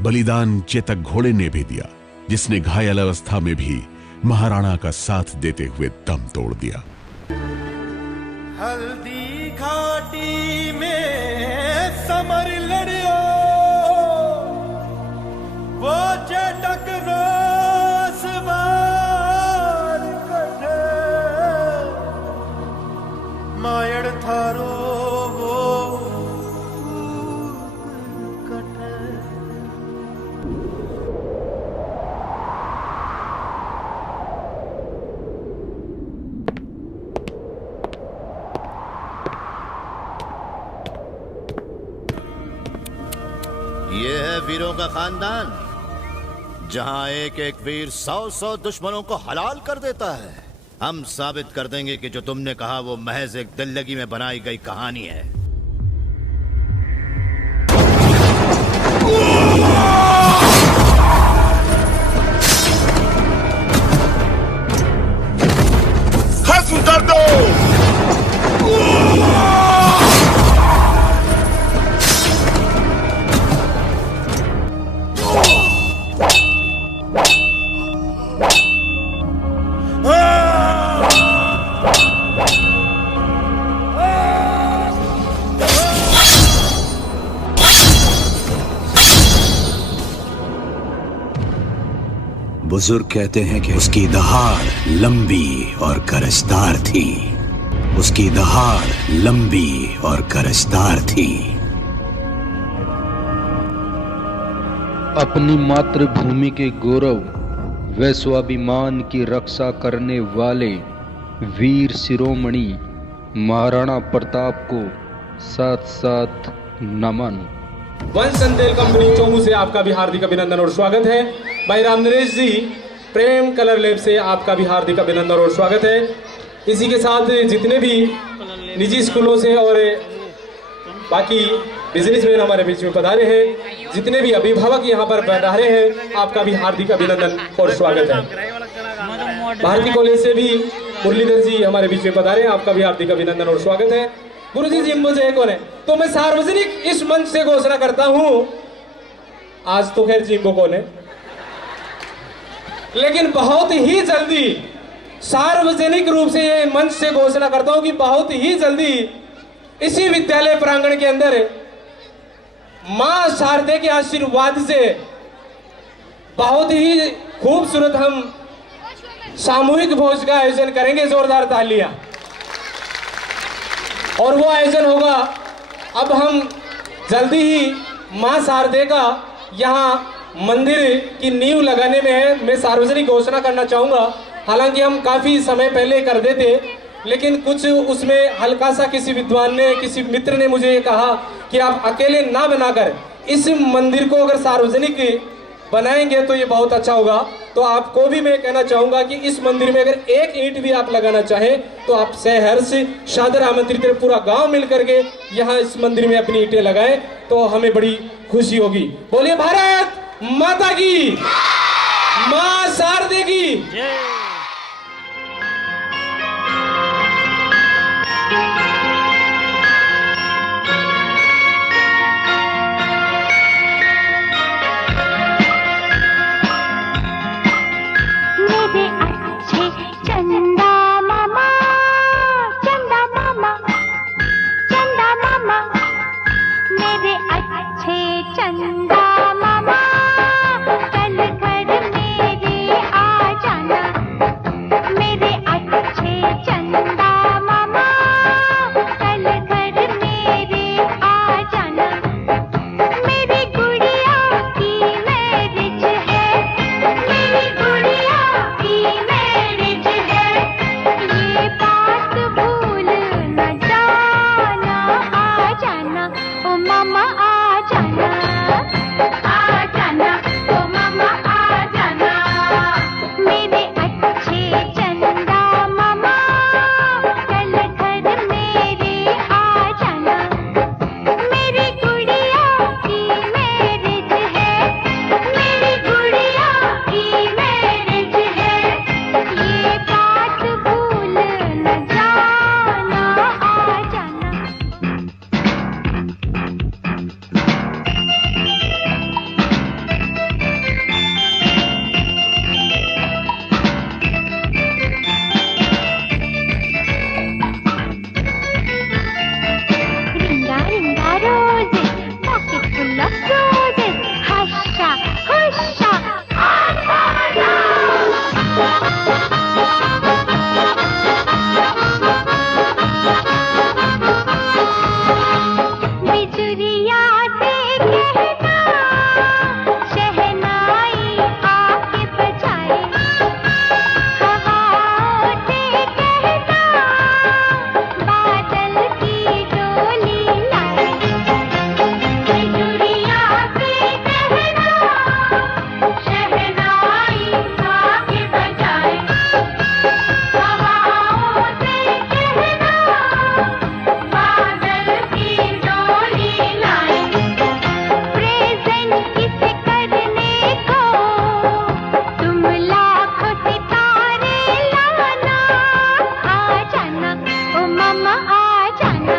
बलिदान चेतक घोड़े ने भी दिया, जिसने घायल अवस्था में भी महाराणा का साथ देते हुए दम तोड़ दिया। हल्दी घाटी में समर लड़ियो वो चटक रोस बार कटे मायड़ थारो वो कटे। ये है वीरों का खानदान, जहां एक एक वीर 100-100 दुश्मनों को हलाल कर देता है। हम साबित कर देंगे कि जो तुमने कहा वो महज एक दिल लगी में बनाई गई कहानी है। खत्म कर दो। बुजुर्ग कहते हैं कि उसकी दहाड़ लंबी और करशदार थी। उसकी दहाड़ लंबी और करशदार थी। अपनी मातृभूमि के गौरव व स्वाभिमान की रक्षा करने वाले वीर शिरोमणि महाराणा प्रताप को साथ साथ नमन। वंश संदेल कंपनी चोमू से आपका भी हार्दिक अभिनंदन और स्वागत है। भाई राम नरेश जी प्रेम कलर लैब से आपका भी हार्दिक अभिनंदन और स्वागत है। इसी के साथ जितने भी निजी स्कूलों से और बाकी बिजनेसमैन हमारे बीच में पधारे हैं, जितने भी अभिभावक यहाँ पर पधारे हैं, आपका भी हार्दिक अभिनंदन और स्वागत है। भारती कॉलेज से भी मुरलीधर जी हमारे बीच में पधारे हैं, आपका भी हार्दिक अभिनंदन और स्वागत है। गुरुजी जिम्बो जय कौन है, तो मैं सार्वजनिक इस मंच से घोषणा करता हूं, आज तो खैर जिम्बो कौन है, लेकिन बहुत ही जल्दी सार्वजनिक रूप से ये मंच से घोषणा करता हूं कि बहुत ही जल्दी इसी विद्यालय प्रांगण के अंदर मां शारदे के आशीर्वाद से बहुत ही खूबसूरत हम सामूहिक भोज का आयोजन करेंगे। जोरदार तालियां। और वो आयोजन होगा, अब हम जल्दी ही मां शारदे का यहाँ मंदिर की नींव लगाने में है। मैं सार्वजनिक घोषणा करना चाहूँगा, हालांकि हम काफ़ी समय पहले कर देते, लेकिन कुछ उसमें हल्का सा किसी विद्वान ने, किसी मित्र ने मुझे ये कहा कि आप अकेले ना बनाकर इस मंदिर को अगर सार्वजनिक बनाएंगे तो ये बहुत अच्छा होगा। तो आपको भी मैं कहना चाहूँगा कि इस मंदिर में अगर एक ईंट भी आप लगाना चाहें तो आप सहर्ष सादर आमंत्रित हैं। पूरा गांव मिलकर के यहाँ इस मंदिर में अपनी ईंटें लगाएं तो हमें बड़ी खुशी होगी। बोलिए भारत माता की, मां शारदे की। मेरे अच्छे चंदा मामा, चंदा मामा, चंदा मामा, मेरे अच्छे चंदा मामा, कल घर मेरे आ जाना। मेरे अच्छे चंदा मामा, कल घर मेरे आ जाना। मेरी गुड़िया की मैरिज है, मेरी गुड़िया की मैरिज है, ये बात भूल न जाना। आ जाना ओ मामा, आ जाना, आ जाना ओ मामा, आ जाना। मेरे अच्छे चंदा मामा, कल घर मेरे आ जाना। मेरी गुड़िया की मैरिज है, मेरी गुड़िया की मैरिज है, ये बात भूल न जाना। आ जाना। Ringa ringa roses, pocket full of roses. Husha, husha, बिजुरिया से कहना, शहनाई आके बजाए। हवाओं से कहना, बादल की डोली लाए। बिजुरिया से कहना, शहनाई आके बजाए। हवाओं से कहना, बादल की डोली लाए। प्रेजेंट किसे करने को, तुम लाखों सितारे लाना। आ जाना ओ मामा, आ जाना,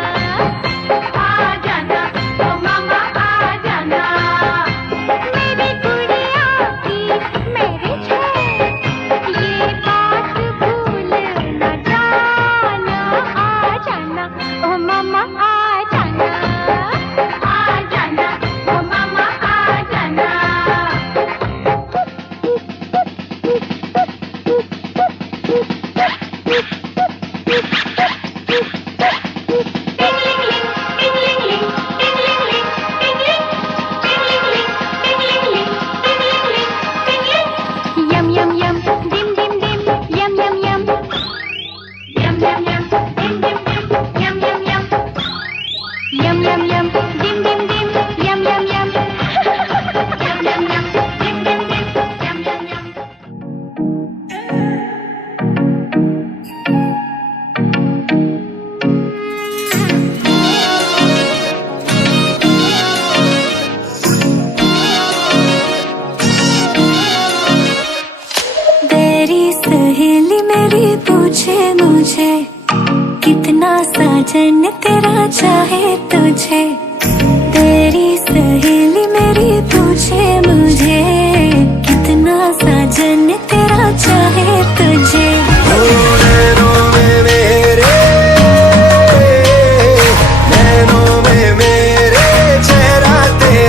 आ जाना ओ मामा, आ जाना। मेरी गुड़िया की मैरिज है, ये बात भूल न जाना। आ जाना ओ मामा, आ जाना, आ जाना ओ मामा, आ जाना। Yum yum yum, dim dim dim, yum yum yum, yum yum yum, dim dim dim, yum yum yum, yum yum yum, dim dim dim, yum yum yum, yum yum yum, dim dim dim, yum yum yum. तेरी सहेली मेरी पूछे मुझे, कितना साजन तेरा चाहे तुझे। तेरी सहेली मेरी पूछे मुझे, कितना साजन तेरा चाहे तुझे। नैनों में मेरे, नैनों में मेरे चेहरा तेरा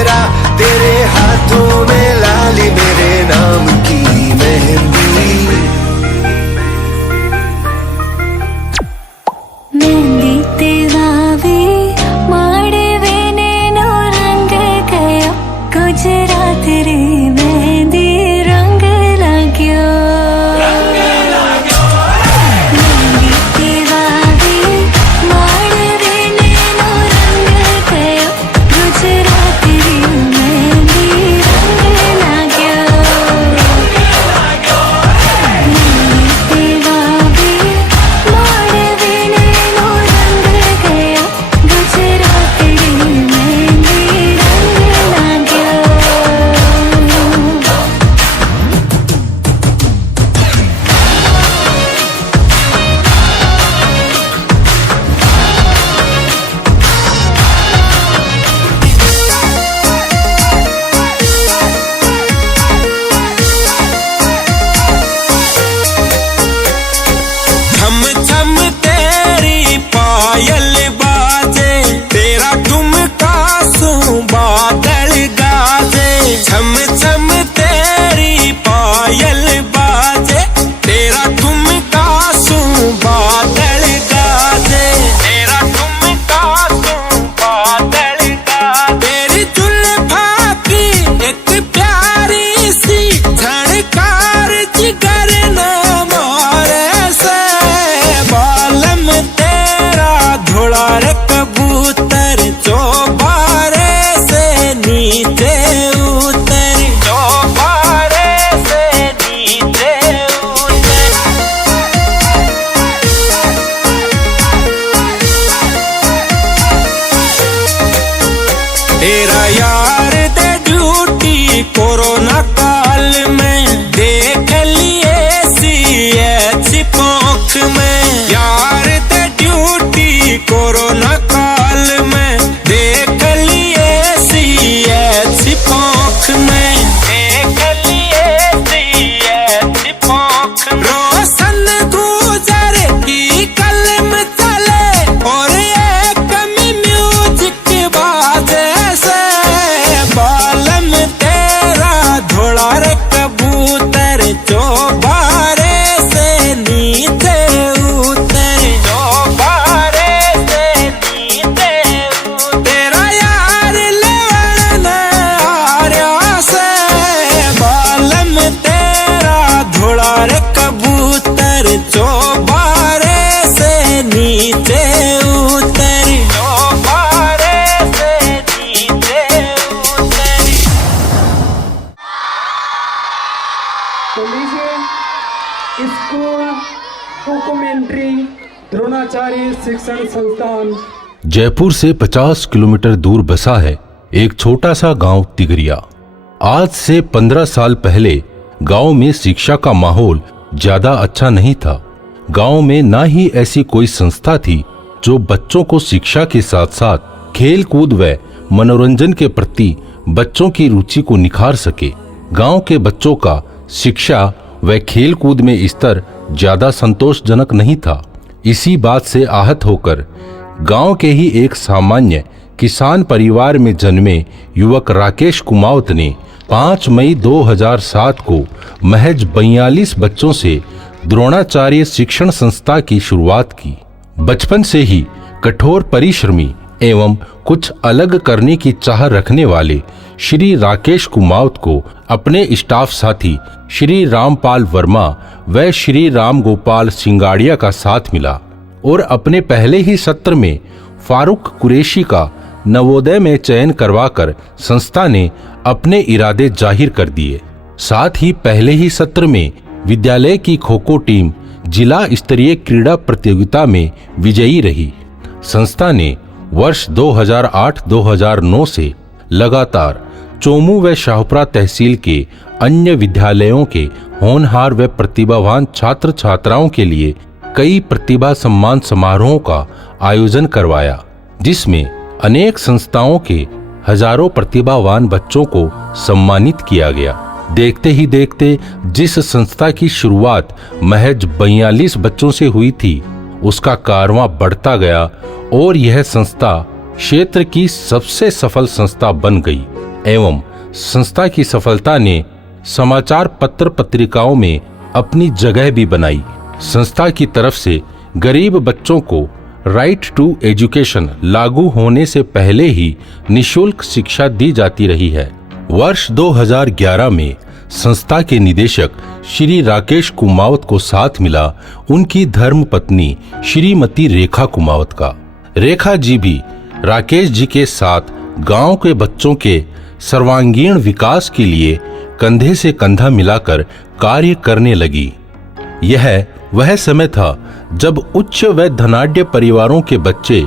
तेरा यार दे ड्यूटी कोरोना काल में देख लिए सीएच पोख में। यार दे ड्यूटी कोरोना काल में देख लिए सीएच पोख में। देख लिए सीएच पोख में। रोशन गुजर की कलम चले और एक म्यूजिक बाजे से। बालम तेरा धोला रे कबूतर चौबारे से नीचे उतर। चौबारे से नीचे उतर। तेरा यार लेवल आर्या से। बालम तेरा धोला रे कबूतर चौबारे से नीचे उतर। चौबारे से नीचे उतर। तो लीजिए स्कूल डॉक्यूमेंट्री द्रोणाचार्य शिक्षण संस्थान जयपुर से 50 किलोमीटर दूर बसा है एक छोटा सा गांव तिगरिया। आज से 15 साल पहले गांव में शिक्षा का माहौल ज्यादा अच्छा नहीं था। गांव में ना ही ऐसी कोई संस्था थी जो बच्चों को शिक्षा के साथ साथ खेल कूद व मनोरंजन के प्रति बच्चों की रुचि को निखार सके। गांव के बच्चों का शिक्षा व खेल कूद में स्तर ज्यादा संतोषजनक नहीं था। इसी बात से आहत होकर गांव के ही एक सामान्य किसान परिवार में जन्मे युवक राकेश कुमावत ने 5 मई 2007 को महज 42 बच्चों से द्रोणाचार्य शिक्षण संस्था की शुरुआत की। बचपन से ही कठोर परिश्रमी एवं कुछ अलग करने की चाह रखने वाले श्री राकेश कुमावत को अपने स्टाफ साथी श्री रामपाल वर्मा व श्री राम गोपाल सिंगाड़िया का साथ मिला और अपने पहले ही सत्र में फारूक कुरैशी का नवोदय में चयन करवाकर संस्था ने अपने इरादे जाहिर कर दिए। साथ ही पहले ही सत्र में विद्यालय की खो-खो टीम जिला स्तरीय क्रीड़ा प्रतियोगिता में विजयी रही। संस्था ने वर्ष 2008-2009 से लगातार चोमू व शाहपुरा तहसील के अन्य विद्यालयों के होनहार व प्रतिभावान छात्र छात्राओं के लिए कई प्रतिभा सम्मान समारोहों का आयोजन करवाया, जिसमें अनेक संस्थाओं के हजारों प्रतिभावान बच्चों को सम्मानित किया गया। देखते ही देखते जिस संस्था की शुरुआत महज 42 बच्चों से हुई थी, उसका कारवां बढ़ता गया और यह संस्था क्षेत्र की सबसे सफल संस्था बन गई एवं संस्था की सफलता ने समाचार पत्र पत्रिकाओं में अपनी जगह भी बनाई। संस्था की तरफ से गरीब बच्चों को राइट टू एजुकेशन लागू होने से पहले ही निशुल्क शिक्षा दी जाती रही है। वर्ष 2011 में संस्था के निदेशक श्री राकेश कुमावत को साथ मिला उनकी धर्म पत्नी श्रीमती रेखा कुमावत का। रेखा जी भी राकेश जी के साथ गांव के बच्चों के सर्वांगीण विकास के लिए कंधे से कंधा मिलाकर कार्य करने लगी। यह वह समय था जब उच्च व धनाढ्य परिवारों के बच्चे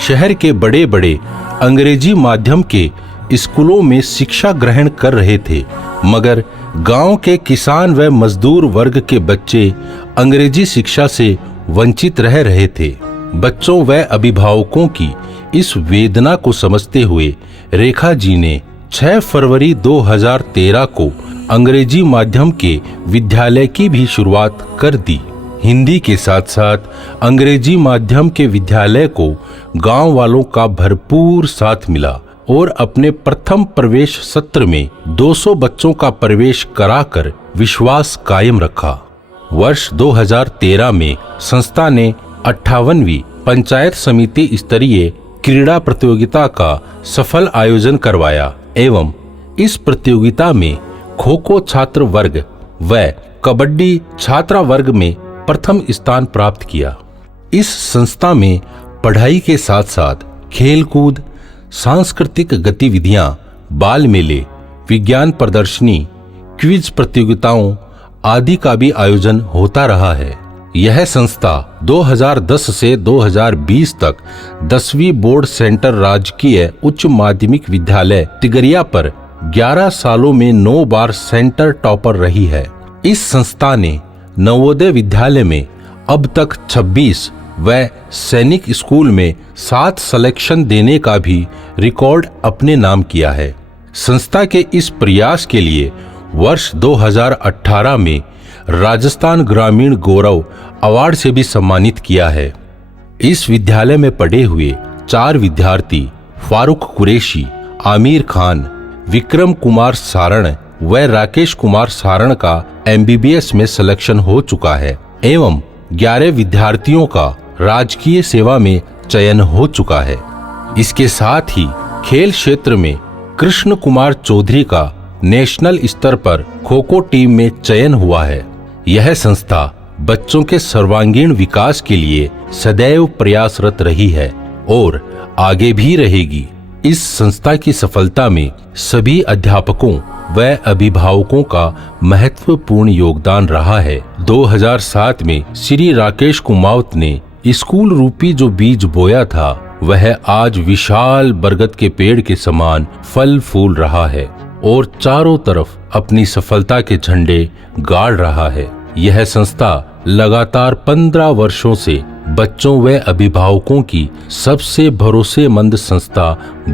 शहर के बड़े बड़े अंग्रेजी माध्यम के स्कूलों में शिक्षा ग्रहण कर रहे थे, मगर गांव के किसान व मजदूर वर्ग के बच्चे अंग्रेजी शिक्षा से वंचित रह रहे थे। बच्चों व अभिभावकों की इस वेदना को समझते हुए रेखा जी ने 6 फरवरी 2013 को अंग्रेजी माध्यम के विद्यालय की भी शुरुआत कर दी। हिंदी के साथ साथ अंग्रेजी माध्यम के विद्यालय को गांव वालों का भरपूर साथ मिला और अपने प्रथम प्रवेश सत्र में 200 बच्चों का प्रवेश कराकर विश्वास कायम रखा। वर्ष 2013 में संस्था ने 58वीं पंचायत समिति स्तरीय क्रीड़ा प्रतियोगिता का सफल आयोजन करवाया एवं इस प्रतियोगिता में खो-खो छात्र वर्ग व कबड्डी छात्रा वर्ग में प्रथम स्थान प्राप्त किया। इस संस्था में पढ़ाई के साथ साथ खेल-कूद, सांस्कृतिक गतिविधियां, बाल मेले, विज्ञान प्रदर्शनी, क्विज प्रतियोगिताओं आदि का भी आयोजन होता रहा है। यह संस्था 2010 से 2020 तक 10वीं बोर्ड सेंटर राजकीय उच्च माध्यमिक विद्यालय तिगरिया पर 11 सालों में 9 बार सेंटर टॉपर रही है। इस संस्था ने नवोदय विद्यालय में अब तक 26 व सैनिक स्कूल में 7 सिलेक्शन देने का भी रिकॉर्ड अपने नाम किया है। संस्था के इस प्रयास के लिए वर्ष 2018 में राजस्थान ग्रामीण गौरव अवार्ड से भी सम्मानित किया है। इस विद्यालय में पढ़े हुए 4 विद्यार्थी फारूक कुरैशी, आमिर खान, विक्रम कुमार सारण व राकेश कुमार सारण का MBBS में सिलेक्शन हो चुका है एवं 11 विद्यार्थियों का राजकीय सेवा में चयन हो चुका है। इसके साथ ही खेल क्षेत्र में कृष्ण कुमार चौधरी का नेशनल स्तर पर खो खो टीम में चयन हुआ है। यह संस्था बच्चों के सर्वांगीण विकास के लिए सदैव प्रयासरत रही है और आगे भी रहेगी। इस संस्था की सफलता में सभी अध्यापकों व अभिभावकों का महत्वपूर्ण योगदान रहा है। 2007 में श्री राकेश कुमावत ने स्कूल रूपी जो बीज बोया था वह आज विशाल बरगद के पेड़ के समान फल फूल रहा है और चारों तरफ अपनी सफलता के झंडे गाड़ रहा है। यह संस्था लगातार 15 वर्षों से बच्चों व अभिभावकों की सबसे भरोसेमंद संस्था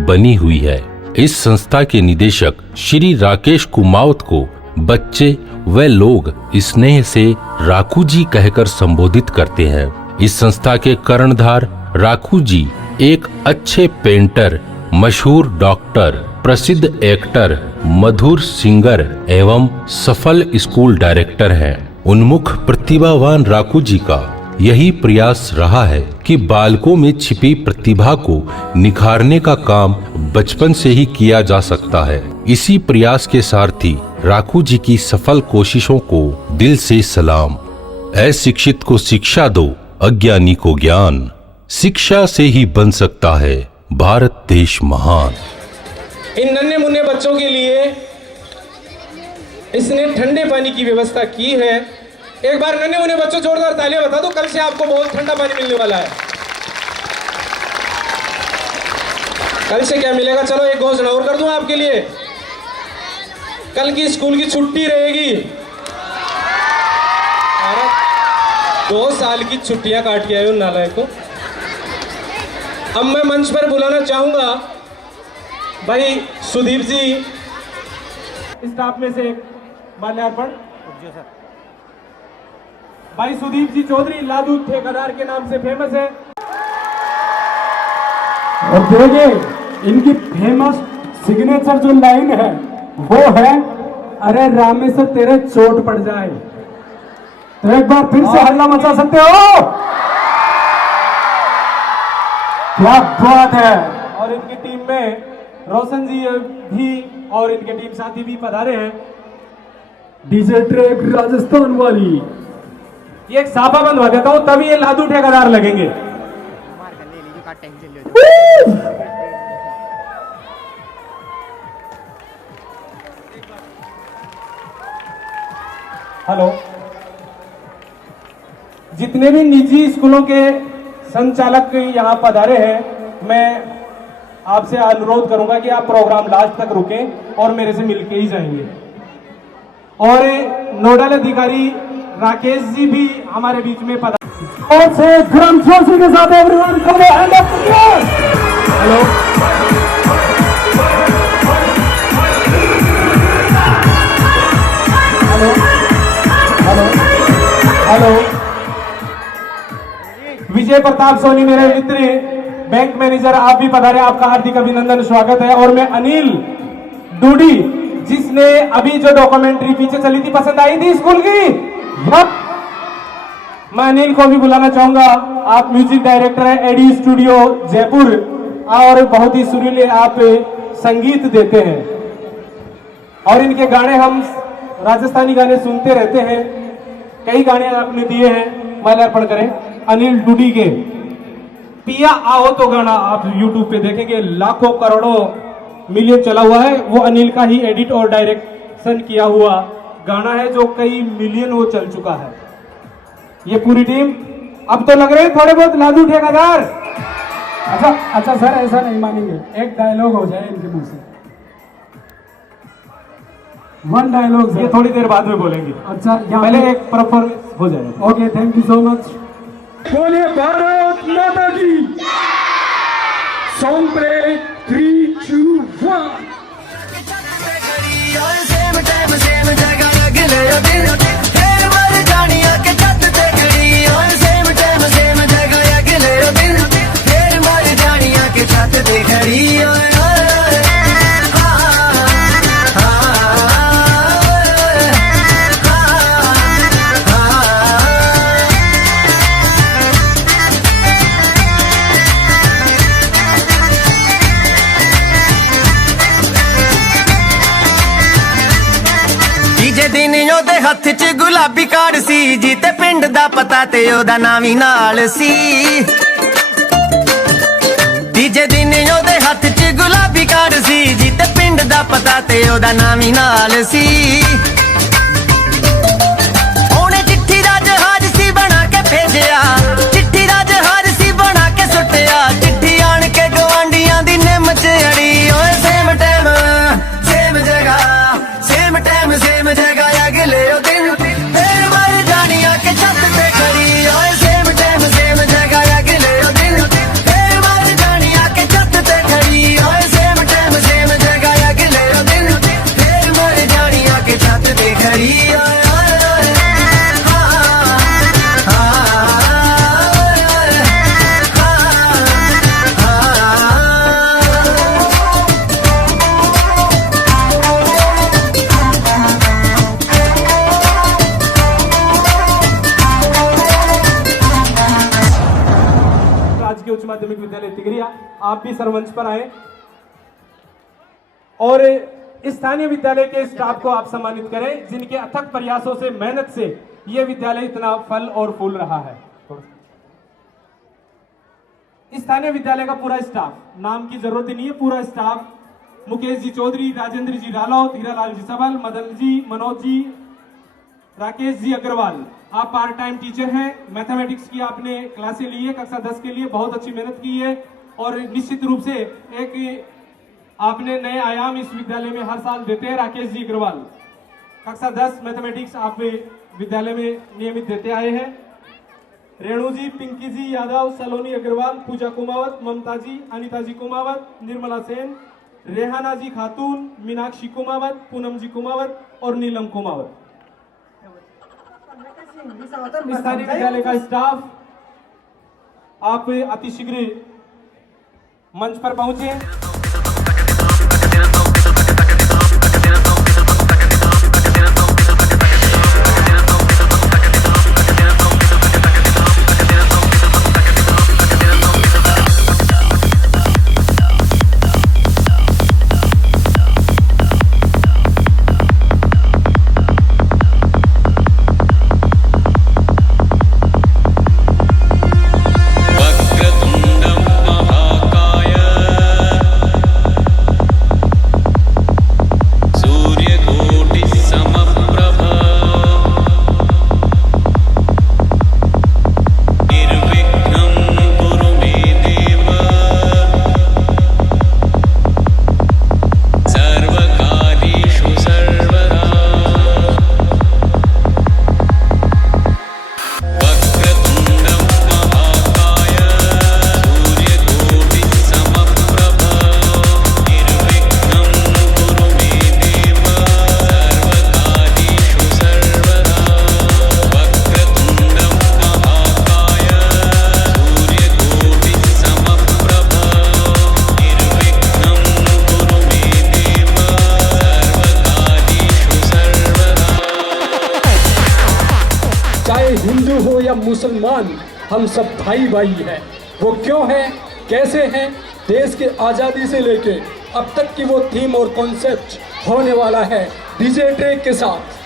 बनी हुई है। इस संस्था के निदेशक श्री राकेश कुमावत को बच्चे व लोग स्नेह से राकू जी कहकर संबोधित करते हैं। इस संस्था के कर्णधार राकू जी एक अच्छे पेंटर, मशहूर डॉक्टर, प्रसिद्ध एक्टर, मधुर सिंगर एवं सफल स्कूल डायरेक्टर हैं। उन्मुख प्रतिभावान राकू जी का यही प्रयास रहा है कि बालकों में छिपी प्रतिभा को निखारने का काम बचपन से ही किया जा सकता है। इसी प्रयास के सारथी राकू जी की सफल कोशिशों को दिल से सलाम। अशिक्षित को शिक्षा दो, अज्ञानी को ज्ञान। शिक्षा से ही बन सकता है भारत देश महान। इन नन्हे मुन्ने बच्चों के लिए इसने ठंडे पानी की व्यवस्था की है। एक बार नन्हे मुन्ने बच्चों जोरदार तालियां बता दो, कल से आपको बहुत ठंडा पानी मिलने वाला है। कल से क्या मिलेगा, चलो एक घोषणा और कर दूं आपके लिए। कल की स्कूल की छुट्टी रहेगी। 2 साल की छुट्टियां काट के आए हो नालायक को। अब मैं मंच पर बुलाना चाहूंगा भाई सुदीप जी, स्टाफ में से माल्यार्पण भाई सुदीप जी चौधरी लादू ठेकेदार के नाम से फेमस है। और देखिए इनकी फेमस सिग्नेचर जो लाइन है वो है, अरे रामेश्वर तेरे चोट पड़ जाए। तो एक बार फिर से हल्ला मचा सकते हो? क्या बात है। और इनकी टीम में रोशन जी भी और इनके टीम साथी भी पधारे हैं। डीजे ट्रैक राजस्थान वाली, ये एक साफा बंधवा देता हूं तभी ये लादू ठेकेदार लगेंगे। हेलो, जितने भी निजी स्कूलों के संचालक यहाँ पधारे हैं, मैं आपसे अनुरोध करूंगा कि आप प्रोग्राम लास्ट तक रुकें और मेरे से मिलके ही जाएंगे। और नोडल अधिकारी राकेश जी भी हमारे बीच में पधारे। और से ग्राम जोशी के साथ everyone come on hand up. Hello hello hello hello, Vijay Pratap Soni मेरे मित्र, बैंक मैनेजर, आप भी पधारे, आपका हार्दिक अभिनंदन, स्वागत है। और मैं अनिल डूडी, जिसने अभी जो डॉक्यूमेंट्री पीछे चली थी, पसंद आई थी स्कूल की, मैं अनिल को भी बुलाना चाहूंगा। आप म्यूजिक डायरेक्टर है एडी स्टूडियो जयपुर और बहुत ही सुरीले आप संगीत देते हैं और इनके गाने हम राजस्थानी गाने सुनते रहते हैं। कई गाने आपने दिए हैं, माल्यार्पण करें अनिल डूडी के। पिया आओ तो गाना आप YouTube पे देखेंगे, लाखों करोड़ों मिलियन चला हुआ है। वो अनिल का ही एडिट और डायरेक्शन किया हुआ गाना है जो कई मिलियन वो चल चुका है। ये पूरी टीम। अब तो लग रहे हैं थोड़े बहुत लादू ठेकेदार। अच्छा सर, ऐसा नहीं मानेंगे, एक डायलॉग हो जाए इनके मुंह से, 1 डायलॉग। ये थोड़ी देर बाद में बोलेंगे। अच्छा, पहले एक परफॉर्मेंस हो जाए। Okay, thank you so much. बोलिए भारत माता की। Song play 3, 2, 1। हथ च गुलाबी कार्ड सी जी ते पिंड दा पता ते ओदा नाम ही नाल सी। तीजे दिन ओदे हथ च गुलाबी कार्ड सी जी ते पिंड दा पता ते ओदा नाम ही नाल सी। ओने चिट्ठी दा जहाज सी बना के भेजिया, चिट्ठी दा जहाज सी बना के सुटिया, चिट्ठी आन के गवांडियां दी निम च अड़ी। ओए सेम टाइम सेम जगह, सेम टाइम सेम जगह, अगले दिन फिर मर जानिया के छत पे खड़ी। ओए सेम टाइम सेम जगह, अगले दिन फिर मर जानिया के छत पे खड़ी। ओए सेम टाइम सेम जगह, अगले दिन फिर मर जानिया के छत पे खड़ी। उच्च माध्यमिक विद्यालय तिगरिया, आप भी सरमंच पर आए और स्थानीय विद्यालय के स्टाफ को आप सम्मानित करें, जिनके अथक प्रयासों से, मेहनत से यह विद्यालय इतना फल और फूल रहा है। स्थानीय विद्यालय का पूरा स्टाफ, नाम की जरूरत ही नहीं है, पूरा स्टाफ, मुकेश जी चौधरी, राजेंद्र जी रालौत, हीरालाल जी सबल, मदन जी, मनोज जी, राकेश जी अग्रवाल, आप पार्ट टाइम टीचर हैं। मैथमेटिक्स की आपने क्लासें ली है कक्षा 10 के लिए, बहुत अच्छी मेहनत की है और निश्चित रूप से एक आपने नए आयाम इस विद्यालय में हर साल देते हैं। राकेश जी अग्रवाल, कक्षा 10 मैथमेटिक्स आप विद्यालय में नियमित देते आए हैं। रेणु जी, पिंकी जी यादव, सलोनी अग्रवाल, पूजा कुमावत, ममता जी, अनिता जी कुमावत, निर्मला सेन, रेहाना जी खातून, मीनाक्षी कुमावत, पूनम जी कुमावत और नीलम कुमावत। स्थानीय विद्यालय का स्टाफ, आप अतिशीघ्र मंच पर पहुंचे। हिंदू हो या मुसलमान, हम सब भाई भाई हैं। वो क्यों हैं, कैसे हैं, देश के आज़ादी से लेके अब तक की वो थीम और कॉन्सेप्ट होने वाला है डीजे ट्रैक के साथ।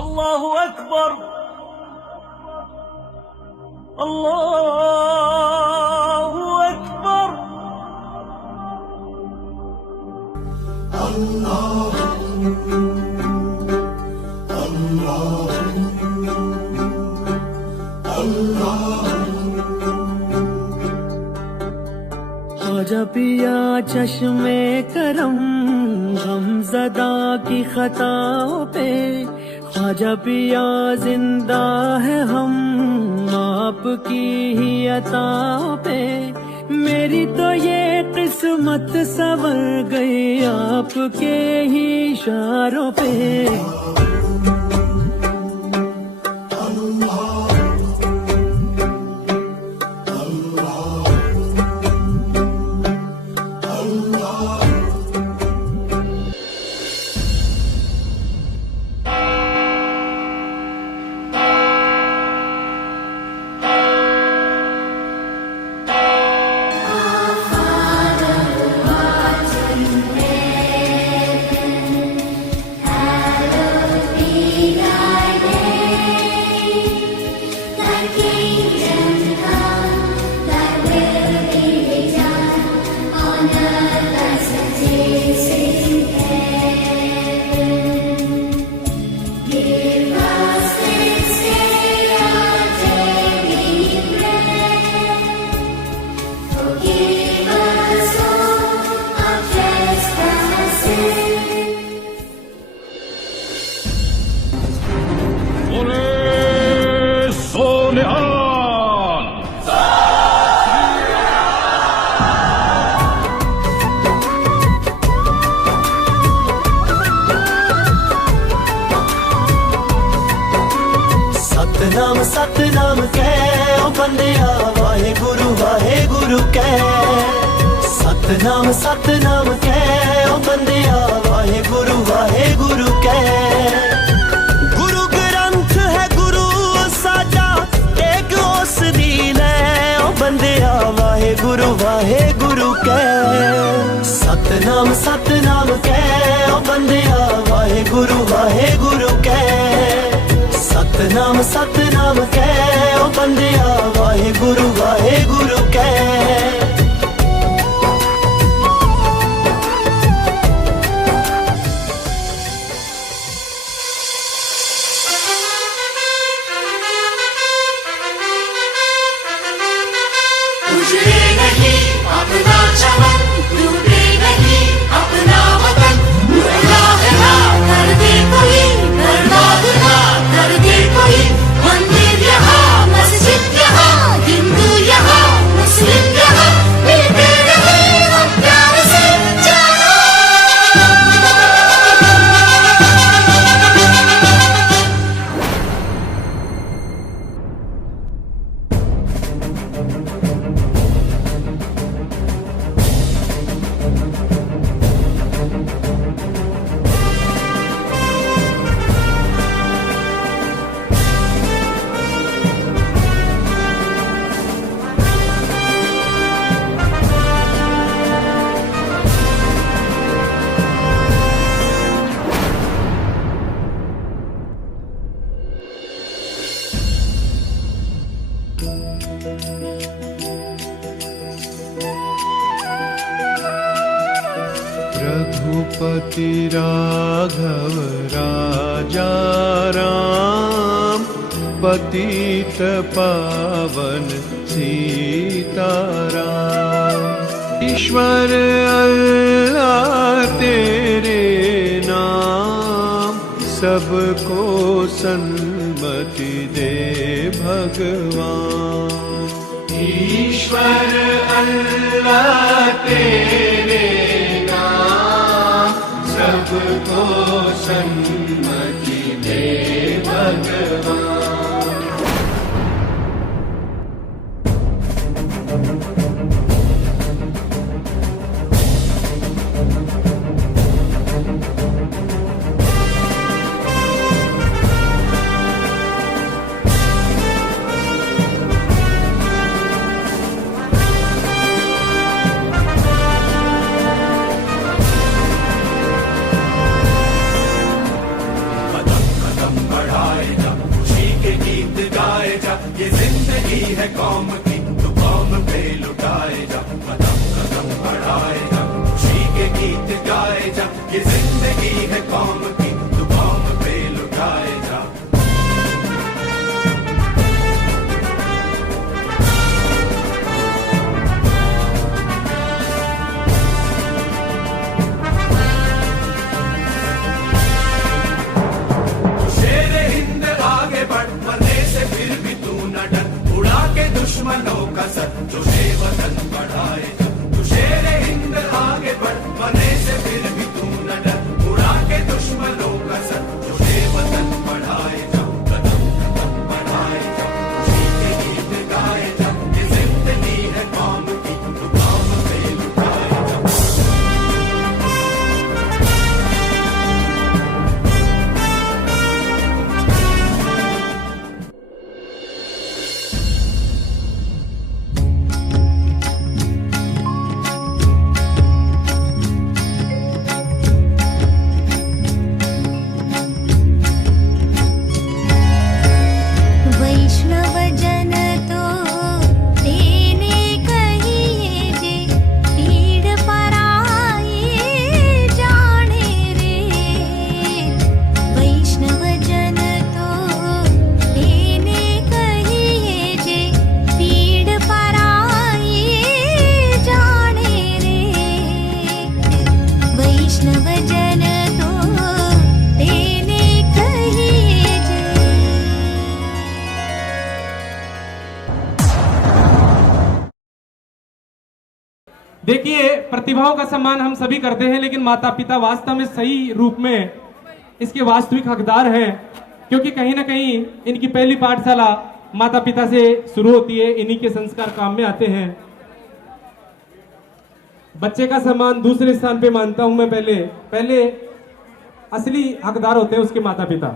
अल्लाहु अकबर अल्लाहु अकबर ख्वाजा पिया चश्मे करम गमज़दा की खताओं पे, ख्वाजा पिया जिंदा है हम आपकी ही अताओं पे। मेरी तो ये किस्मत संवर गई आपके ही इशारों पे। सतनाम कह ओ बंदिया वाहे गुरु कह। सतनाम कह ओ बंदिया वाहे गुरु कह। गुरु ग्रंथ है गुरु साजा एक उस दीन है ओ बंदिया वाहे गुरु कह। सतनाम कह ओ बंदिया वाहे गुरु कह। सतनाम कह ओ बंदिया वाहे गुरु कह। उजड़े नहीं अपना चमन, टूटे नहीं अपना वतन। बुरा है ना कर दे कोई, बर्बाद ना कर दे कोई। मंदिर यहाँ मस्जिद यहाँ, हिंदू यहाँ मुस्लिम यहाँ, मिलते रहे हम प्यार से जानो। रघुपति राघव राजा राम, पतित पावन सीताराम। ईश्वर अल्लाह तेरे नाम, सबको सन्मति दे भगवान। ईश्वर अल्लाह तेरे नाम, सबको सन्मति दे भगवान। कौम की, तू कौम पे लुटाए जा, कदम कदम बढ़ाए जा, खुशी के गीत गाए जा, ये जिंदगी है कौम की, तू कौम पे लुटाए जा। दुश्मनों का सर जो वतन बढ़ाए, तू शेर हिंद आगे बढ़, मरने से फिर भी तू न डर, उड़ा के दुश्मनों का सर जो वतन बढ़ाए जा, कदम कदम बढ़ाए जा, खुशी के गीत गाए जा, ये जिंदगी है कौम की, तू कौम पे लुटाए जा। वैष्णव जन तो तेने कहिए जे, पीड़ पराई जाने रे। वैष्णव जन तो तेने कहिए जे, पीड़ पराई जाने रे। वैष्णव जन तो तेने कहिए जे। देखिए, प्रतिभाओं का सम्मान हम सभी करते हैं, लेकिन माता पिता वास्तव में सही रूप में इसके वास्तविक हकदार हैं, क्योंकि कहीं ना कहीं इनकी पहली पाठशाला माता पिता से शुरू होती है, इन्हीं के संस्कार काम में आते हैं। बच्चे का सम्मान दूसरे स्थान पे मानता हूं मैं, पहले असली हकदार होते हैं उसके माता पिता।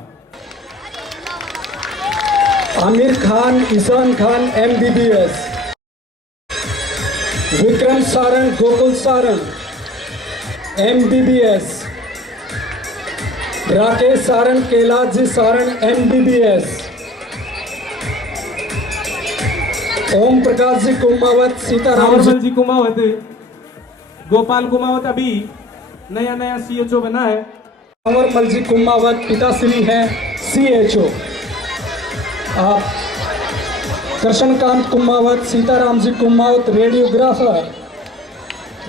Aamir Khan, Ishan Khan MBBS, Vikram Sarang, Gokul Sarang MBBS, Rakesh Sarang, Kailash ji Sarang MBBS, Om Prakash ji Kumawat, Sitaram ji Kumawat, Gopal Kumawat अभी नया CHO बना है। अमरमल जी कुमावत पिताश्री हैं CHO। आप कृष्णकांत कुमावत, सीताराम जी कुमावत रेडियोग्राफर,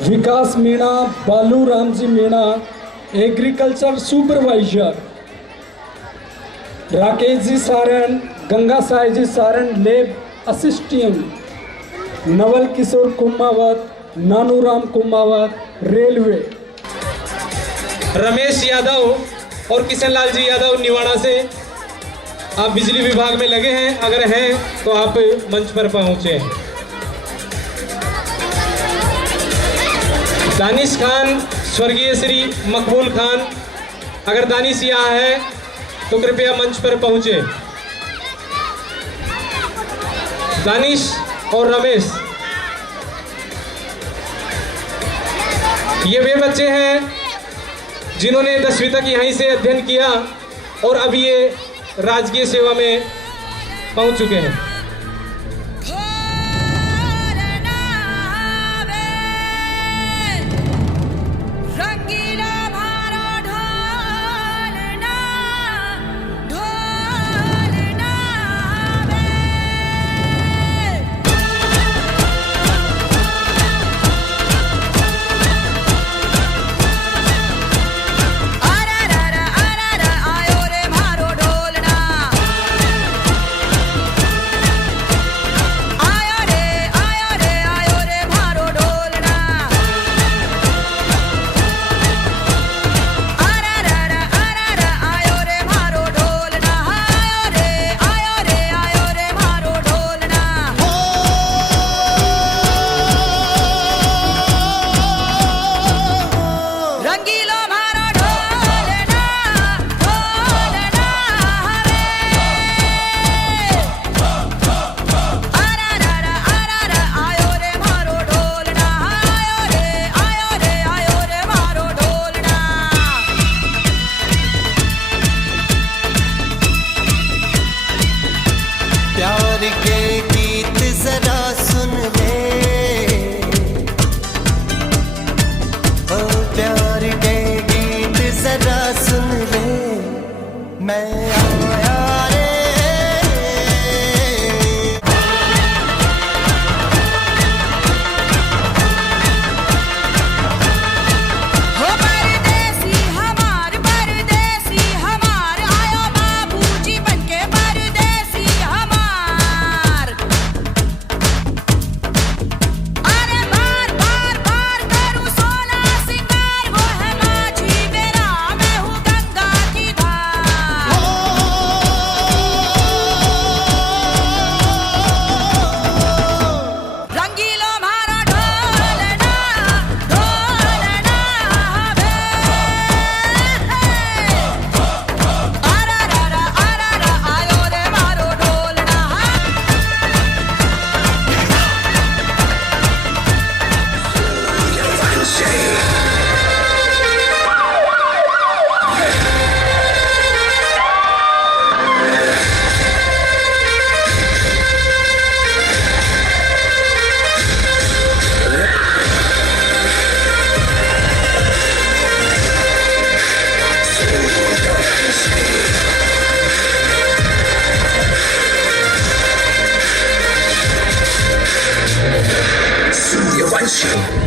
विकास मीणा, बालू राम जी मीणा एग्रीकल्चर सुपरवाइजर, राकेश जी सारण, गंगा साई जी Saran lab assistant, Naval Kishore Kumawat, Nanuram Kumawat railway, Ramesh Yadav और किशन लाल जी यादव निवाड़ा से आप बिजली विभाग में लगे हैं, अगर हैं तो आप मंच पर पहुंचे। दानिश खान, स्वर्गीय श्री मकबूल खान, अगर दानिश यहाँ है तो कृपया मंच पर पहुंचे। दानिश और रमेश, ये वे बच्चे हैं जिन्होंने 10वीं तक यहीं से अध्ययन किया और अब ये राजकीय सेवा में पहुंच चुके हैं।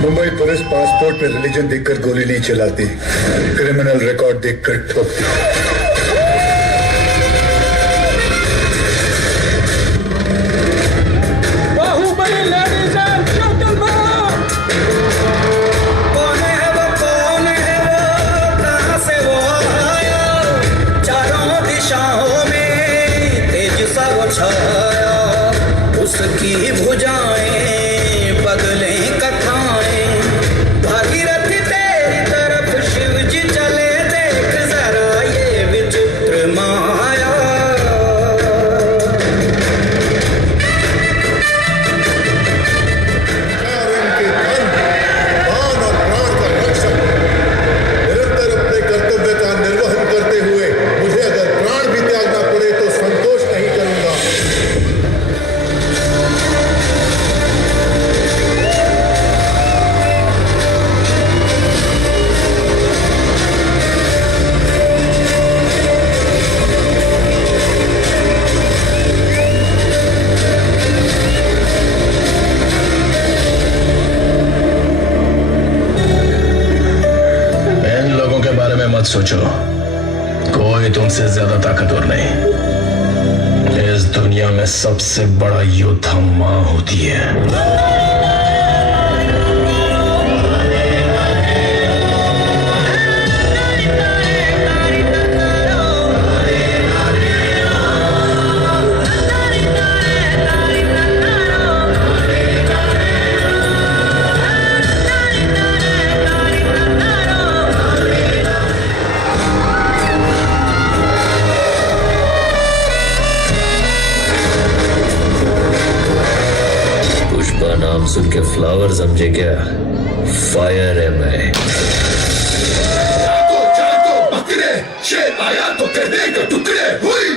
मुंबई पुलिस पासपोर्ट पे रिलीजन देखकर गोली नहीं चलाती, क्रिमिनल रिकॉर्ड देखकर ठोकती। बाहुबली लेडीज एंड जेंटलमैन, कौन है वो कहाँ से वो आया, चारों दिशाओं में तेज सा वो छाया, उसकी भुजाएं बदले कथाएं, भागीरथ तेरी तरफ शिव जी चले, देख जरा ये विचित्र माया। निरंतर अपने कर्तव्य का निर्वहन करते हुए मुझे अगर प्राण भी त्यागना पड़े तो संतोष नहीं करूंगा। इन लोगों के बारे में मत सोचो, कोई तुमसे ज्यादा ताकतवर नहीं। इस दुनिया में सबसे बड़ा योद्धा माँ होती है। पुष्पा नाम सुन के फ्लावर समझे क्या? फायर है मैं। पकड़े शेर आया तो कहने के टुकड़े हुई।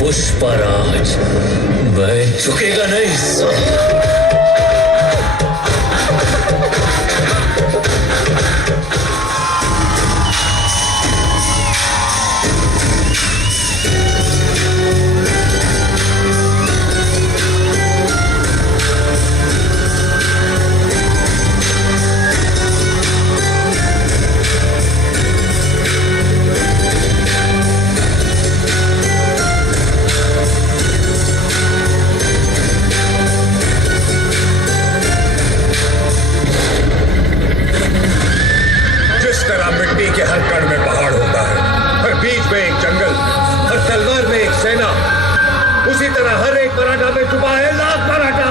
पुष्पराज, मैं झुकेगा नहीं। मिट्टी के हर कण में पहाड़ होता है, हर बीच में एक जंगल, हर तलवार में एक सेना, उसी तरह हर एक मराठा में छुपा है लाख मराठा।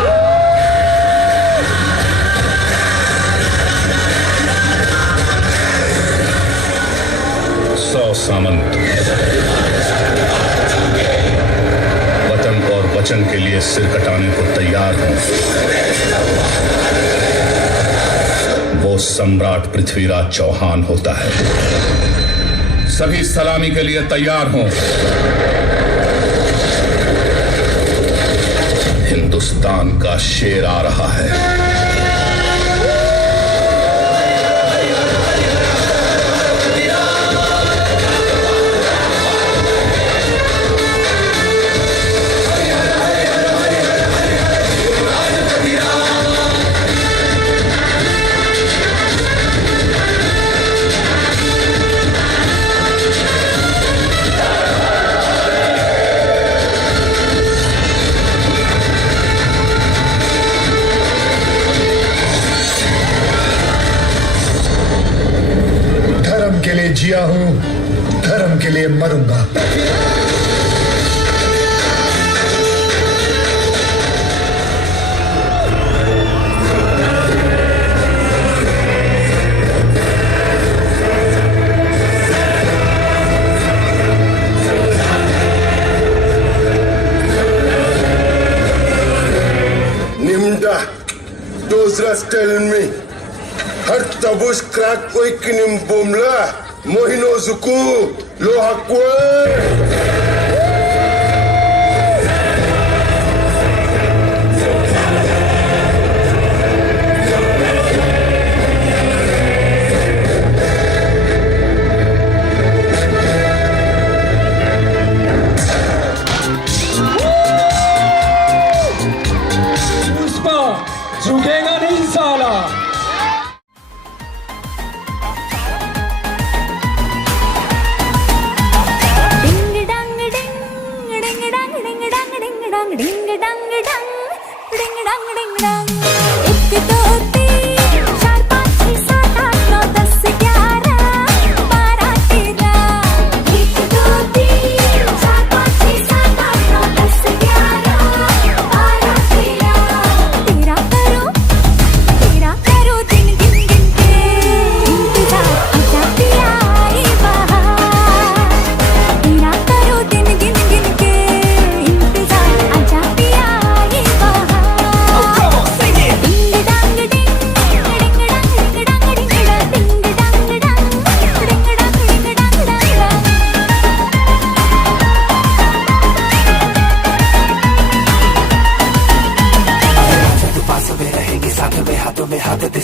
100 सामंत वतन और वचन के लिए सिर कटाने को तैयार हूं। वो सम्राट पृथ्वीराज चौहान होता है। सभी सलामी के लिए तैयार हों। हिंदुस्तान का शेर आ रहा है। के लिए जिया हूं, धर्म के लिए मरूंगा। Nimda, those rats tell me. Har tabush crack koi kinim bomla, mohino zuku, lo hakwe. Pushpa झुकेगा नहीं साला।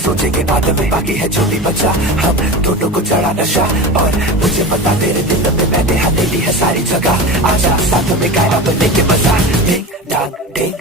सोचेंगे बाद में, बाकी है छोटी बच्चा, हम दोनों को चढ़ा नशा। और मुझे पता तेरे दिल में मैंने हथेली है सारी जगह। आजा साथ में गाया बनने के मजा। डिंग डांग डिंग।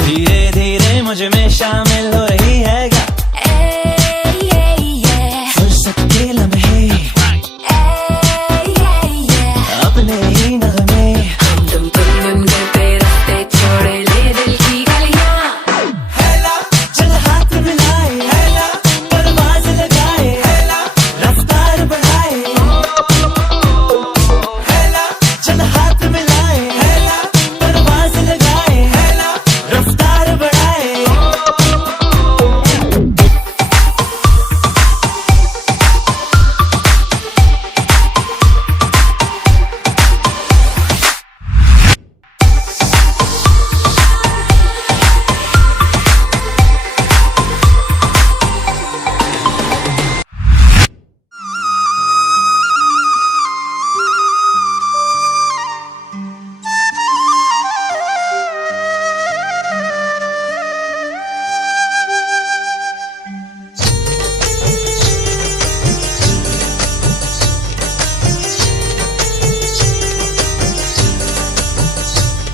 धीरे धीरे मुझ में शामिल हो रही है क्या? फुर्सत के लम्हे अपने ही नगमे। हम तुम करते रास्ते छोड़े ले दिल की गलियां। हैला चल हाथ मिलाए, हैला परवाज लगाए, हैला रफ्तार बढ़ाए। हैला चल हाथ मिलाए, हैला परवाज लगाए, हैला रफ्तार बढ़ाए।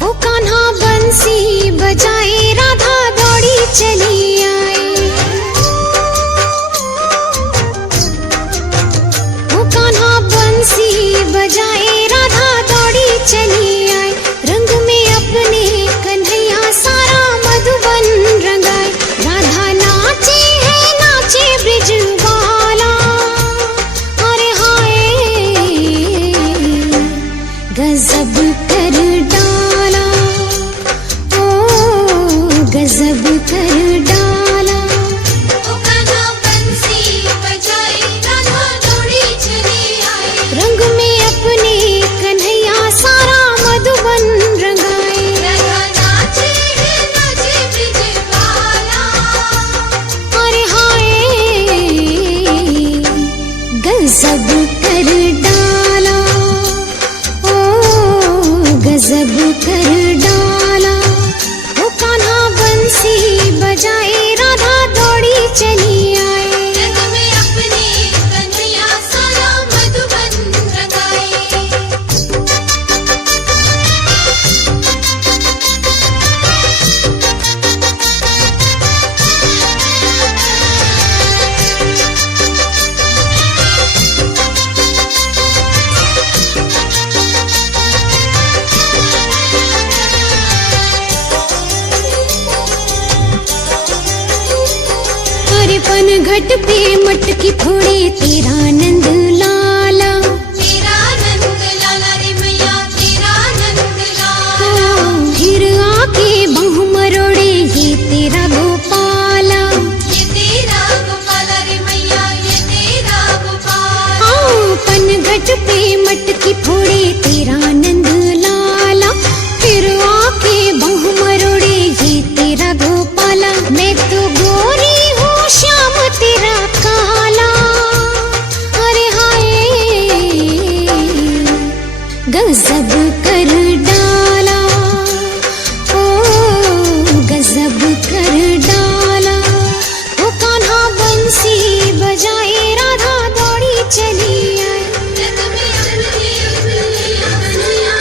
ओ कान्हा बंसी बजाए, राधा दौड़ी चली आई। ओ कान्हा बंसी बजाए, राधा दौड़ी चली आई। रंग में अपने कन्हैया सारा मधुबन रंगाए। राधा नाचे है नाचे ब्रिज वाला, गजब कर डाला, ओ गजब कर डाला। वो कान्हा बंसी बजाए, राधा दौड़ी चली आए। रंग में अपने कन्हैया सारा मधुबन रंगाए। पन घट पे मटकी फोड़े, तेरा नंद लाला, तेरा नंद लाला रे मैया, तेरा नंद लाला। फिर आके बाहु मरोड़े, ये तेरा गोपाला, ये तेरा गोपाला रे मैया, ये तेरा गोपाला। पन घट पे मटकी फोड़े, तेरा नंद लाला, फिर आके बाहु मरोड़े, ये तेरा गोपाला। मैं तो गोरी श्याम तेरा काला, अरे हाय गजब कर डाला, ओ गजब कर डाला। वो कान्हा बंसी बजाए, राधा दौड़ी चली आए। रंग में अपने कन्हैया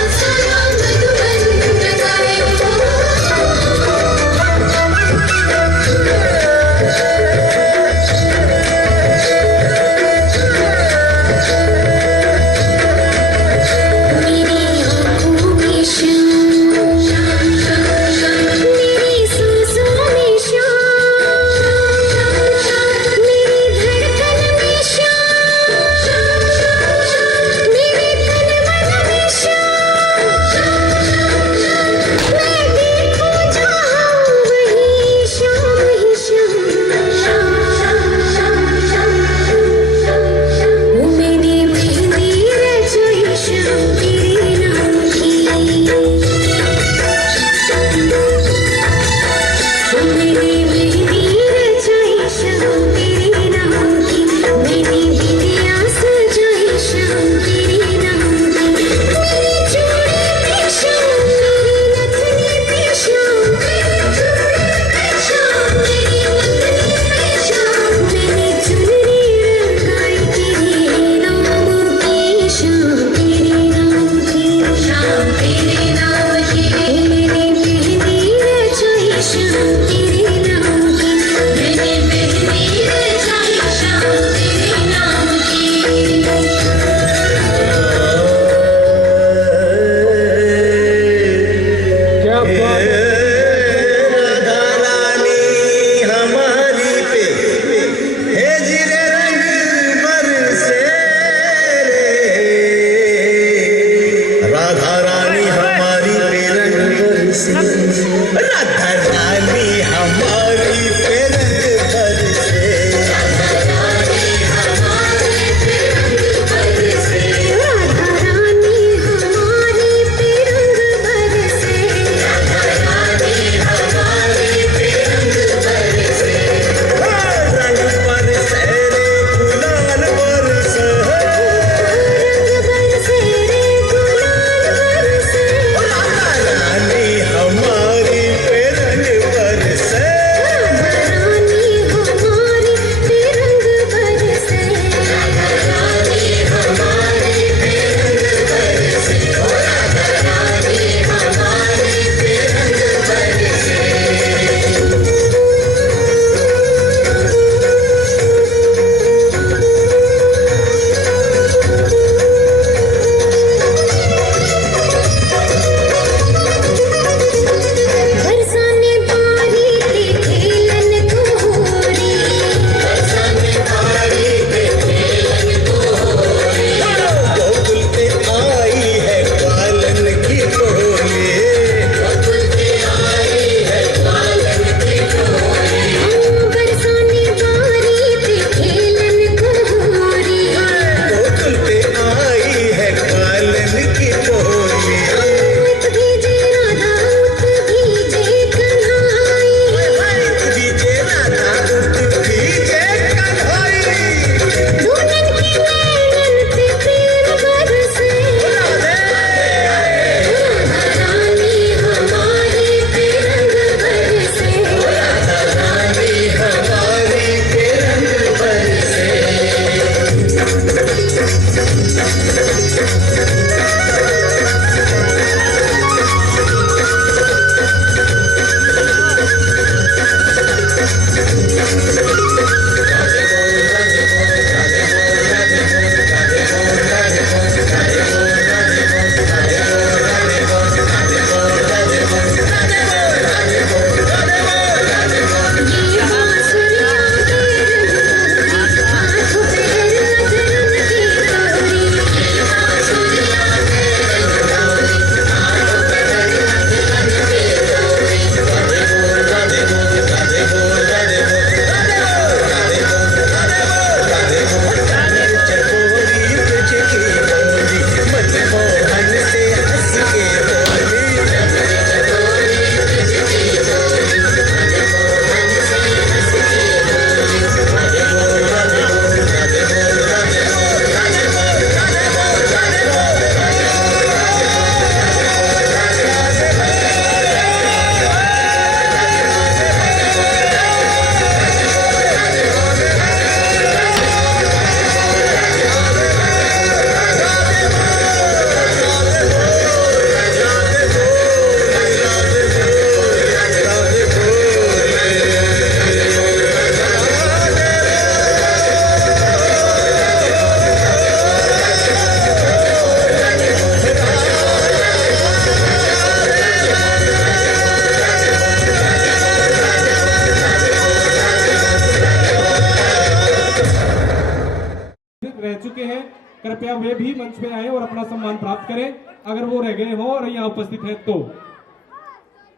रह चुके हैं, कृपया वे भी मंच पे आए और अपना सम्मान प्राप्त करें अगर वो रह गए हों और यहाँ उपस्थित हैं तो।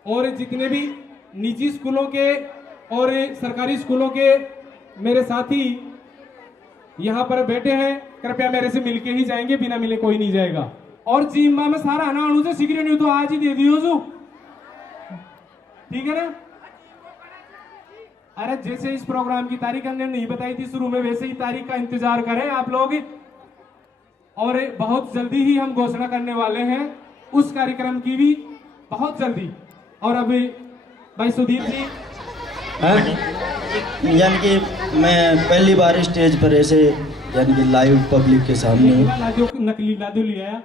और जितने भी निजी स्कूलों के और सरकारी स्कूलों के मेरे साथी यहाँ पर बैठे हैं, कृपया मेरे से मिलके ही जाएंगे, बिना मिले कोई नहीं जाएगा। और जिम्मा में सारा आना अणु से सिगरेट नहीं तो आज ही दे दियो जो, ठीक है ना। अरे जैसे इस प्रोग्राम की तारीख हमने नहीं बताई थी शुरू में, वैसे ही तारीख का इंतजार करें आप लोग। और बहुत जल्दी ही हम घोषणा करने वाले हैं उस कार्यक्रम की भी, बहुत जल्दी। और अभी भाई सुधीर जी, यानी कि मैं पहली बार स्टेज पर ऐसे यानी कि लाइव पब्लिक के सामने नकली लादू लिया।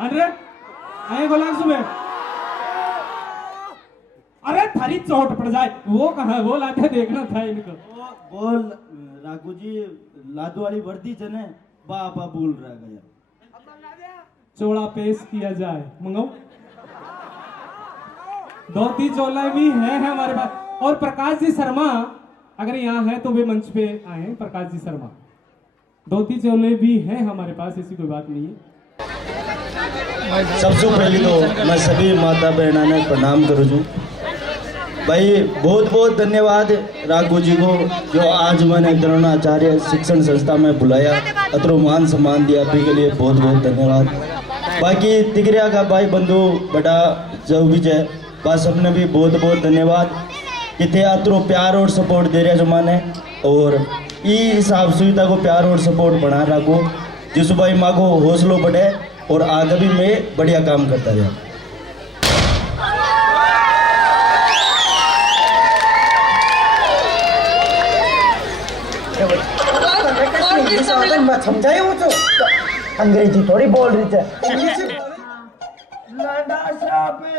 अरे आए गोलाम सुबह, अरे थारी चोट पड़ जाए, वो कहाँ, वो लाते देखना था इनको। बोल राघू जी, लादू वाली वर्दी जने बाबा बोल रहा गया, चोला पेश किया जाए, मंगाओ। धोती चोला भी है हमारे पास। और प्रकाश जी शर्मा अगर यहाँ है तो वे मंच पे आए हैं। प्रकाश जी शर्मा, धोती चोले भी हैं हमारे पास, ऐसी कोई बात नहीं है। सबसे पहले तो मैं सभी माता बहना ने प्रणाम करूँ छू भाई। बहुत बहुत धन्यवाद राघू जी को जो आज मैंने द्रोणाचार्य शिक्षण संस्था में बुलाया, अतरो मान सम्मान दिया, अभी के लिए बहुत बहुत धन्यवाद। बाकी तिगरिया का भाई बंधु बड़ा जो भी है बस सबने भी बहुत बहुत धन्यवाद कि अतरो प्यार और सपोर्ट दे रहे जमाने, और ई हिसाब सुविधा को प्यार और सपोर्ट बना रखो जिस भाई माँ को हौसलो बढ़े और आगे भी मैं बढ़िया काम करता रहा। समझाए वो तो अंग्रेजी थोड़ी बोल रही थी।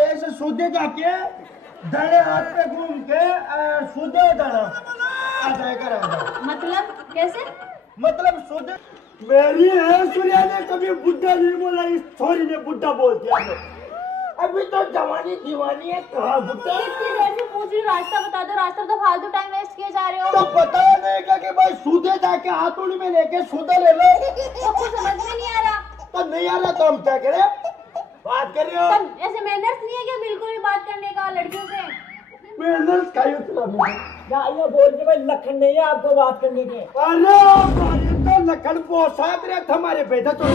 ऐसे सूदे जाके दाने हाथ पे घूम के सूदे दाना आ जाएगा। मतलब कैसे? मतलब सूदे मेरी है सूर्या ने कभी बुड्ढा नहीं बोला, इस छोरी ने बुड्ढा बोल दिया। अभी तो जवानी दीवानी है, कहाँ बुड्ढा। इतनी देर से पूछ रही, रास्ता बता दो, रास्ता तो फालतू टाइम वेस्ट किए जा रहे हो। तो पता नहीं क्या कि भाई सूदे जाके हाथोड़ी में लेके सूदा ले लो। तो कुछ समझ में नहीं आ रहा। तो नहीं आ रहा तो हम क्या करें, बात कर रहे हो। ऐसे मैनर्स नहीं है क्या बिल्कुल भी बात करने का लड़कियों से? मैनर्स का ये बोल के भाई लखन नहीं है आपको बात करने के। अरे तो लखन पोसा हमारे बेटा तो